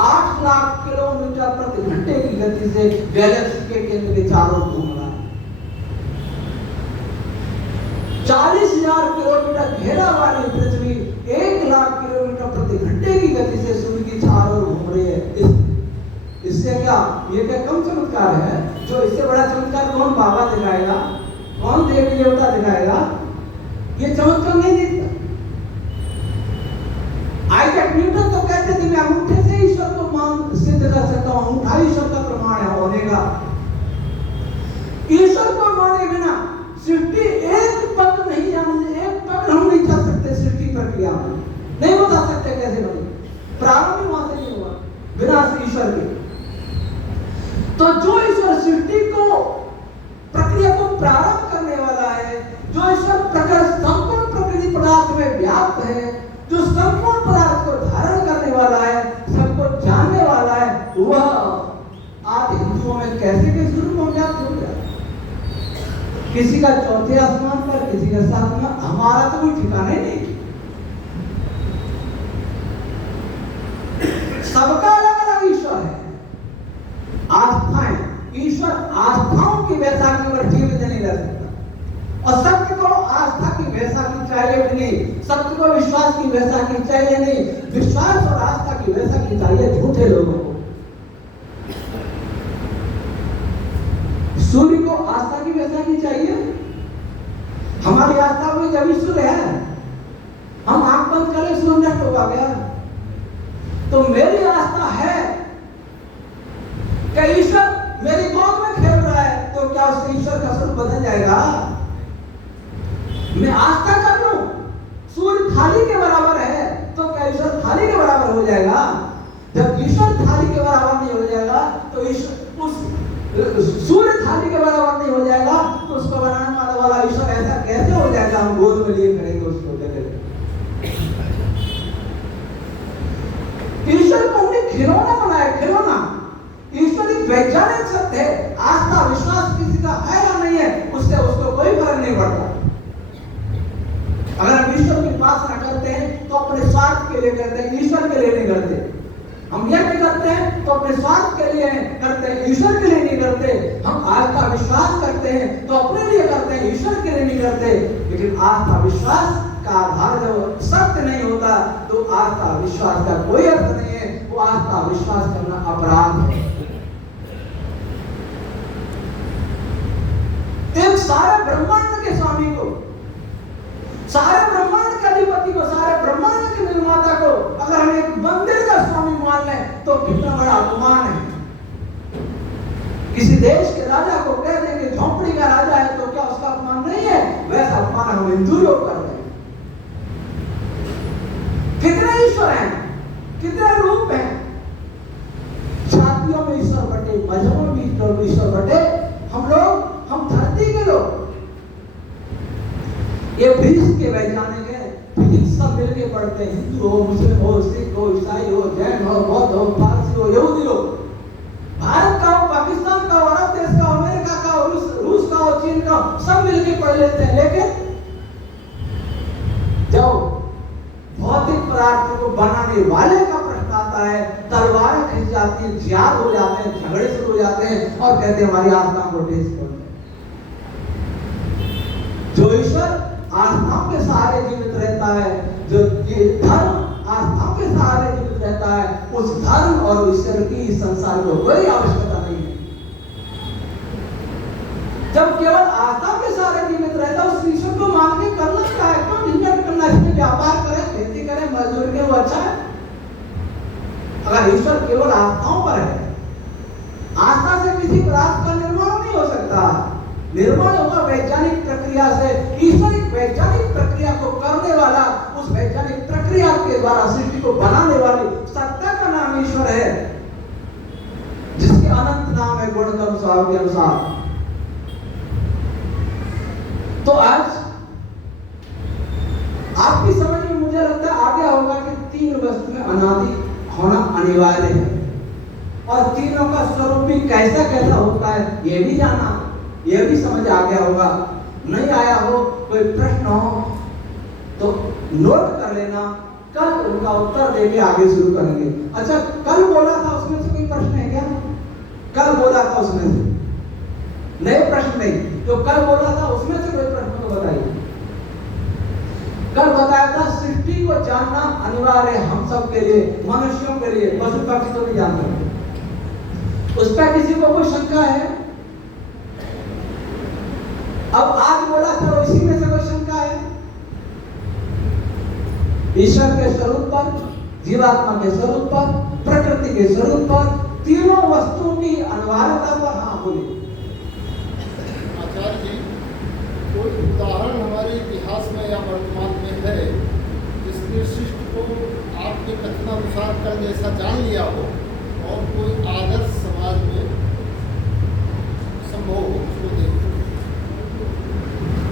8 लाख किलोमीटर प्रति घंटे की गति से गैलेक्सी के केंद्र के चारों ओर घूम रहा है। 40,000 किलोमीटर घेरा वाली पृथ्वी 1 लाख किलोमीटर प्रति घंटे की गति से सूर्य की चारों ओर घूम रही है। इससे क्या, ये क्या कम चमत्कार है? जो इससे बड़ा चमत्कार कौन बाबा दिखाएगा, कौन देवी देवता दिखाएगा? ये चमत्कार नहीं दिखता। आइजैक न्यूटन तो कहते थे मैं अंगूठे से ईश्वर को मान सिद्ध कर सकता हूं, अंगूठा ईश्वर का प्रमाण है होने का। ईश्वर को माने बिना सृष्टि एक पग नहीं जाने, एक पग हम नहीं चल सकते सृष्टि प्रक्रिया में, नहीं बता सकते कैसे बनी, प्रारंभ भी वहां से नहीं हुआ बिना ईश्वर के। तो जो ईश्वर सृष्टि को प्रक्रिया को प्रारंभ करने वाला है, जो ईश्वर प्रकृति संपूर्ण प्रकृति पदार्थ में व्याप्त है, जो संपूर्ण पदार्थ को धारण करने वाला है, सबको जानने वाला है, वह आज हिंदुओं में कैसे के शुरू में व्याप्त हो गया। किसी का चौथे आसमान पर, किसी का सातवां, हमारा तो कोई ठिकाना ही नहीं। सबका अलग अलग ईश्वर है। आस्थाएं, ईश्वर आस्थाओं की वैसाखी पर जीवित नहीं रह सकता। और सत्य को आस्था की वैसाखी चाहिए भी नहीं, सत्य को विश्वास की वैसाखी चाहिए नहीं, विश्वास और आस्था की वैसाखी चाहिए झूठे लोगों को। सूर्य को आस्था की वैसाखी चाहिए। हमारी आस्था में जब सूर्य है, हम आंख बंद करें सूर्य नष्ट होगा गया। तो मेरी आस्था है कि ईश्वर मेरी गोद में खेल रहा है, तो क्या उससे ईश्वर का स्वरूप बदल जाएगा? मैं आस्था कर लूं सूर्य थाली के बराबर है, तो क्या ईश्वर थाली के बराबर हो जाएगा? जब ईश्वर थाली के बराबर नहीं हो जाएगा, तो ईश्वर उस सूर्य थाली के बराबर नहीं हो जाएगा, तो उसको बनाने वाला ईश्वर ऐसा कैसे हो जाएगा? हम गोद में लिए करेंगे उसको। ईश्वर को हमने खिलौना बनाया, खिलौना। ईश्वर एक वैज्ञानिक सत्य है। आस्था विश्वास किसी का है या नहीं है, उससे उसको कोई फर्क नहीं पड़ता। अगर हम ईश्वर की उपासना करते हैं तो अपने स्वार्थ के लिए करते हैं, ईश्वर के लिए नहीं करते। हम यज्ञ करते हैं तो अपने स्वार्थ के लिए करते हैं, ईश्वर के लिए नहीं करते। हम आस्था विश्वास करते हैं तो अपने लिए करते हैं, ईश्वर के लिए नहीं करते। लेकिन आस्था विश्वास का आधार जब सत्य नहीं होता, तो आस्था विश्वास का कोई अर्थ नहीं है। वो आस्था विश्वास करना अपराध है। एक सारे ब्रह्मांड के स्वामी को, सारे ब्रह्मांड के अधिपति को, सारे ब्रह्मांड के निर्माता को अगर हम एक मंदिर का स्वामी मान लें, तो कितना बड़ा अपमान है। किसी देश के राजा को कह दें कि झोंपड़ी का राजा है, तो क्या उसका अपमान नहीं है? वैसा अपमान हम हिंदू लोग कर रहे हैं। कितने ईश्वर हैं, कितने रूप हैं। जातियों में ईश्वर बटे, मजहबों में ईश्वर बटे। हम धरती के लोग, ये फिजिक्स के वैज्ञानिक हैं, फिजिक्स सब मिलके पढ़ते हैं। हिंदू हो, मुस्लिम हो, सिख हो, ईसाई हो, जैन हो, बौद्ध हो, पारसी हो, यहूदी हो, भारत का हो, पाकिस्तान का हो, अरब देश का हो, अमेरिका का हो, रूस का हो, चीन का हो, सब मिलके पढ़ लेते हैं। लेकिन जब भौतिक पदार्थों को बनाने वाले का प्रश्न आता है, तलवारें खींच जाती हैं, जिहाद हो जाते हैं, झगड़े शुरू हो जाते हैं और कहते हैं हमारी आस्था को टेस्ट करो। जो ईश्वर आस्थाओं के सहारे जीवित रहता है, जो ये धर्म आस्थाओं के सहारे जीवित रहता है, उस धर्म और ईश्वर की इस संसार को कोई आवश्यकता नहीं है। जब केवल आस्था के सहारे जीवित रहता है, उस ईश्वर को मान के करना क्या है? क्यों झंझट करना? इसमें व्यापार करें, खेती करें, मजदूरी करें, वो अच्छा है। अगर ईश्वर केवल आस्थाओं पर है, आस्था से किसी पदार्थ का निर्माण नहीं हो सकता। निर्माण होगा वैज्ञानिक प्रक्रिया से। ईश्वर एक वैज्ञानिक प्रक्रिया को करने वाला, उस वैज्ञानिक प्रक्रिया के द्वारा सृष्टि को बनाने वाली सत्ता का नाम ईश्वर है, जिसके अनंत नाम है गुण कर्म स्वभाव के अनुसार। तो आज आपकी समझ में मुझे लगता है आ गया होगा कि तीन वस्तु में अनादि होना अनिवार्य है, और तीनों का स्वरूप भी कैसा कैसा होता है ये भी जाना, ये भी समझ आ गया होगा। नहीं आया हो, कोई प्रश्न हो तो नोट कर लेना, कल उनका उत्तर देके आगे शुरू करेंगे। अच्छा, कल बोला था उसमें से कोई प्रश्न है क्या? कल बोला था उसमें से नए प्रश्न नहीं, जो कल बोला था उसमें से कोई प्रश्न तो बताइए। कल बताया था सृष्टि को जानना अनिवार्य है हम सब के लिए, मनुष्यों के लिए, पशु पक्षी तो नहीं जानते। उस पर किसी को कोई शंका है? अब आज बोला था इसी में से कोई शंका है? ईश्वर के स्वरूप पर, जीवात्मा के स्वरूप पर, प्रकृति के स्वरूप पर, तीनों वस्तुओं की अनिवार्यता पर हाँ बोले। आचार्य जी, कोई उदाहरण हमारे इतिहास में या वर्तमान में है जिसने सृष्टि को आपके कथनानुसार कल जैसा जान लिया हो और कोई आदर्श समाज में संभव हो उसको देखो,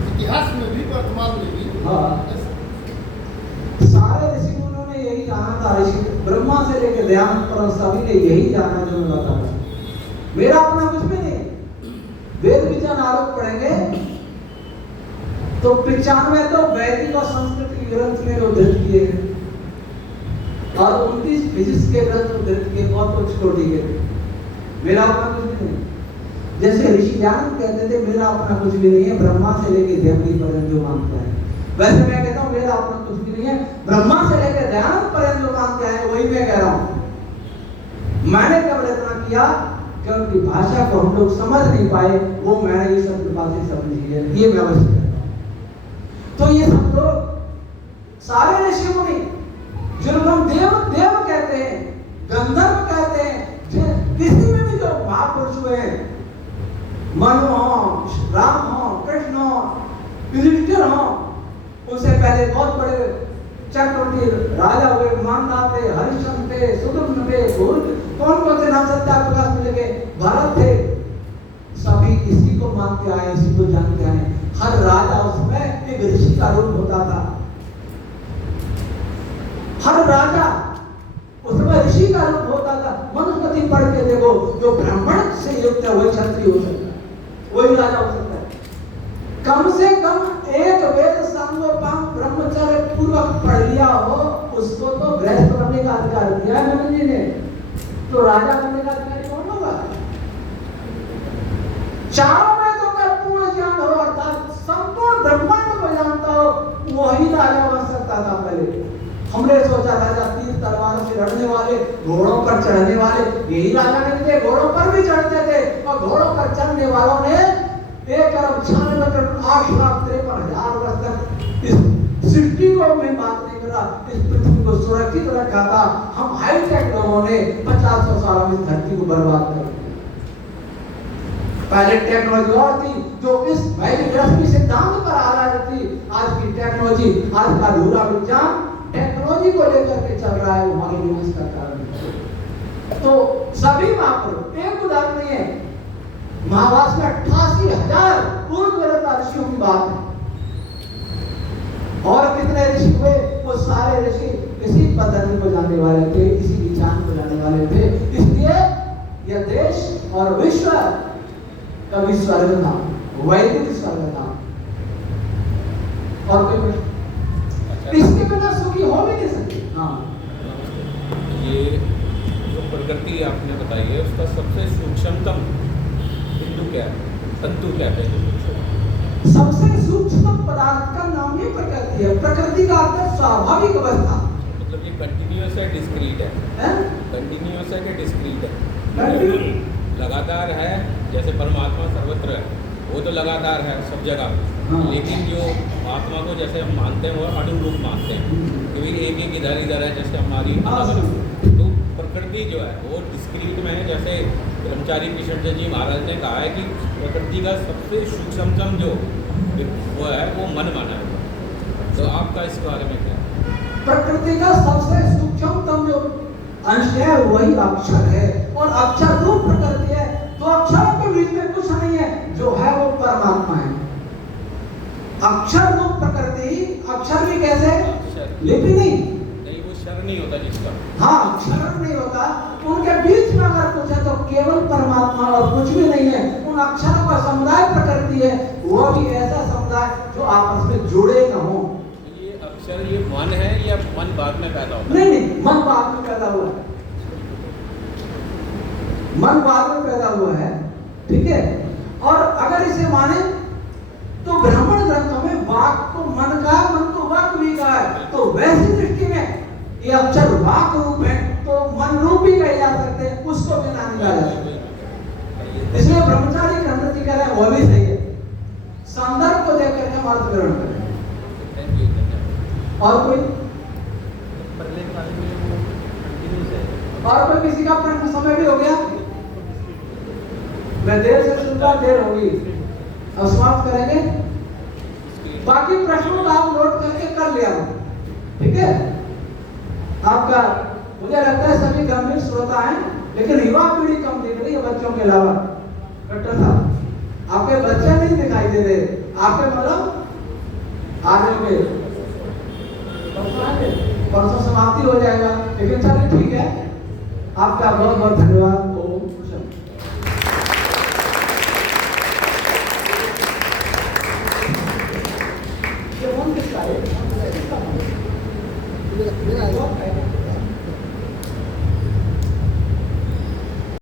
इतिहास में भी वर्तमान में भी? हाँ, सारे ऋषि मुनियों ने यही जाना था, ऋषि ब्रह्मा से लेकर दयानंद पर सभी ने यही जाना जो मैं बता रहा हूं। मेरा अपना कुछ भी नहीं। वेद विज्ञान आरोप पढ़ेंगे तो 95 तो वैदिक और संस्कृत के ग्रंथ में उद्धृत किए हैं और 29 फिजिक्स के ग्रंथ उद्धृत किए, बहुत कुछ छोटी के। मेरा अपना कुछ भी नहीं। जैसे ऋषि ज्ञान कहते थे मेरा अपना कुछ भी नहीं है, ब्रह्मा से लेकर ध्यान पर्यंत जो मानता है, वैसे मैं कहता हूँ मेरा अपना कुछ भी नहीं है, ब्रह्मा से लेकर ध्यान पर्यंत जो मानते हैं वही मैं कह रहा हूँ। मैंने कब इतना किया क्योंकि भाषा को हम लोग समझ नहीं पाए, वो मैंने ये सब बातें समझी है, ये मैं अवश्य कहता हूँ। तो ये सब लोग सारे ऋषि मुनि जिनको हम देव देव कहते हैं, गंधर्व कहते हैं, किसी में भी जो महापुरुष हुए, मनु हो, राम हो, कृष्ण हो, युधिष्ठिर हो, उनसे पहले बहुत बड़े चक्रवर्ती राजा हुए, मानदार थे, हरिश्चंद्र थे, सुदर्शन थे, कौन कौन से नाम सत्याप्रकाश मिले के भरत थे, सभी इसी को मानते आए, इसी को जानते आए। हर राजा उसमें एक ऋषि का रूप होता था, हर राजा उसमें ऋषि का रूप होता था। मनुस्मृति पढ़ के देखो, जो ब्राह्मण से युक्त है वही क्षत्रिय हो सकता है, वही राजा हो सकता है। कम से कम एक वेद सांगोपांग ब्रह्मचर्य पूर्वक पढ़ लिया हो, उसको तो गृहस्थ बनने का अधिकार दिया है मोदी जी ने, तो राजा बनने का अधिकार कौन होगा? चारों में तो अगर पूर्ण ज्ञान हो अर्थात संपूर्ण ब्रह्मांड को जानता हो, वही राजा बन सकता था पहले। हमने सोचा राजा तीर तलवार से लड़ने वाले, घोड़ों पर चढ़ने वाले, यही राजा नहीं थे, घोड़ों पर भी चढ़ते थे और घोड़ों पर चढ़ने वालों ने 1,96,8,53,000 वर्ष तक इस सृष्टि को मैं बात नहीं कर रहा, इस पृथ्वी को सुरक्षित रखा था। हम हाईटेक लोगों ने 50 साल में इस धरती को बर्बाद कर दिया। पहले टेक्नोलॉजी और थी जो इस वैदिक रश्मि सिद्धांत पर आधारित थी। आज की टेक्नोलॉजी, आज का अधूरा विज्ञान टेक्नोलॉजी को लेकर के चल रहा है, वो हमारे विनाश का कारण है। तो सभी महापुरुष, एक उदाहरण नहीं है, महाभारत में 88,000 पूर्व ऋषियों की बात है। और कितने ऋषि हुए? वो सारे ऋषि इसी पद्धति को जानने वाले थे, इसी विचार को जानने वाले थे। इसलिए यह देश और विश्व कभी स्वर्ग था, वैदिक स्वर्ग था। और कोई प्रश्न? इसके बिना सुखी हो भी नहीं सकते। हाँ, ये जो प्रकृति आपने बताई है उसका सबसे सूक्ष्मतम बिंदु क्या है, तंतु क्या है? सबसे सूक्ष्म पदार्थ का नाम ही प्रकृति है। प्रकृति का अर्थ है स्वाभाविक अवस्था। मतलब ये कंटिन्यूअस है, डिस्क्रीट है? कंटिन्यूअस है कि डिस्क्रीट है? लगातार है, जैसे परमात्मा सर्वत्र है, वो तो लगातार है सब जगह। हाँ। लेकिन जो आत्मा को जैसे हम मानते हैं वो अनुरूप मानते हैं, क्योंकि एक एक इधर इधर है, जैसे हमारी तो प्रकृति जो है वो डिस्क्रीट में है। जैसे ब्रह्मचारी कृष्ण जी महाराज ने कहा है कि प्रकृति का सबसे सूक्ष्मतम जो वो है वो मन माना है। तो आपका इस बारे में क्या? प्रकृति का सबसे सूक्ष्मतम जो अंश है वही अक्षर है, और अक्षर रूप प्रकृति है। तो अक्षरों के बीच में कुछ नहीं है, जो है वो परमात्मा है। अक्षर रूप प्रकृति, अक्षर भी कैसे? लिपि नहीं, वो शर नहीं होता जिसका। हाँ, क्षरण नहीं होता। उनके बीच में अगर कुछ है तो केवल परमात्मा और कुछ भी नहीं है। उन उन अक्षरों का समुदाय प्रकृति है, वो भी ऐसा समुदाय जो आपस में जुड़े न हो। ये अक्षर ये मन है या मन बाद में पैदा होता है? नहीं नहीं, मन बाद में पैदा हुआ है, मन बाद में पैदा हुआ है, ठीक है। और अगर इसे माने तो ब्राह्मण ग्रंथों में वाक को मन का, मन तो वाक भी कहा है, तो वैसी दृष्टि में ये अक्षर वाक रूप है तो मन रूप भी कहे जा सकते हैं, उसको भी ना निकाला जा सकता। इसलिए ब्रह्मचारी ग्रंथ जी कह रहे हैं वो भी सही है, संदर्भ को देख करके हम अर्थ ग्रहण करें। और कोई किसी का प्रश्न? समय भी हो गया, मैं देर से शुरुआत, देर होगी, अब समाप्त करेंगे। बाकी प्रश्नों का आप नोट करके कर लिया हो, ठीक है। आपका मुझे लगता है सभी गंभीर श्रोता हैं, लेकिन युवा पीढ़ी कम दिख रही है बच्चों के अलावा। डॉक्टर साहब आपके बच्चे नहीं दिखाई दे रहे, आपके मतलब आगे के परसों समाप्ति हो जाएगा, लेकिन चलिए ठीक है। आपका बहुत बहुत धन्यवाद। ओम शांति। ये कौन किसका है?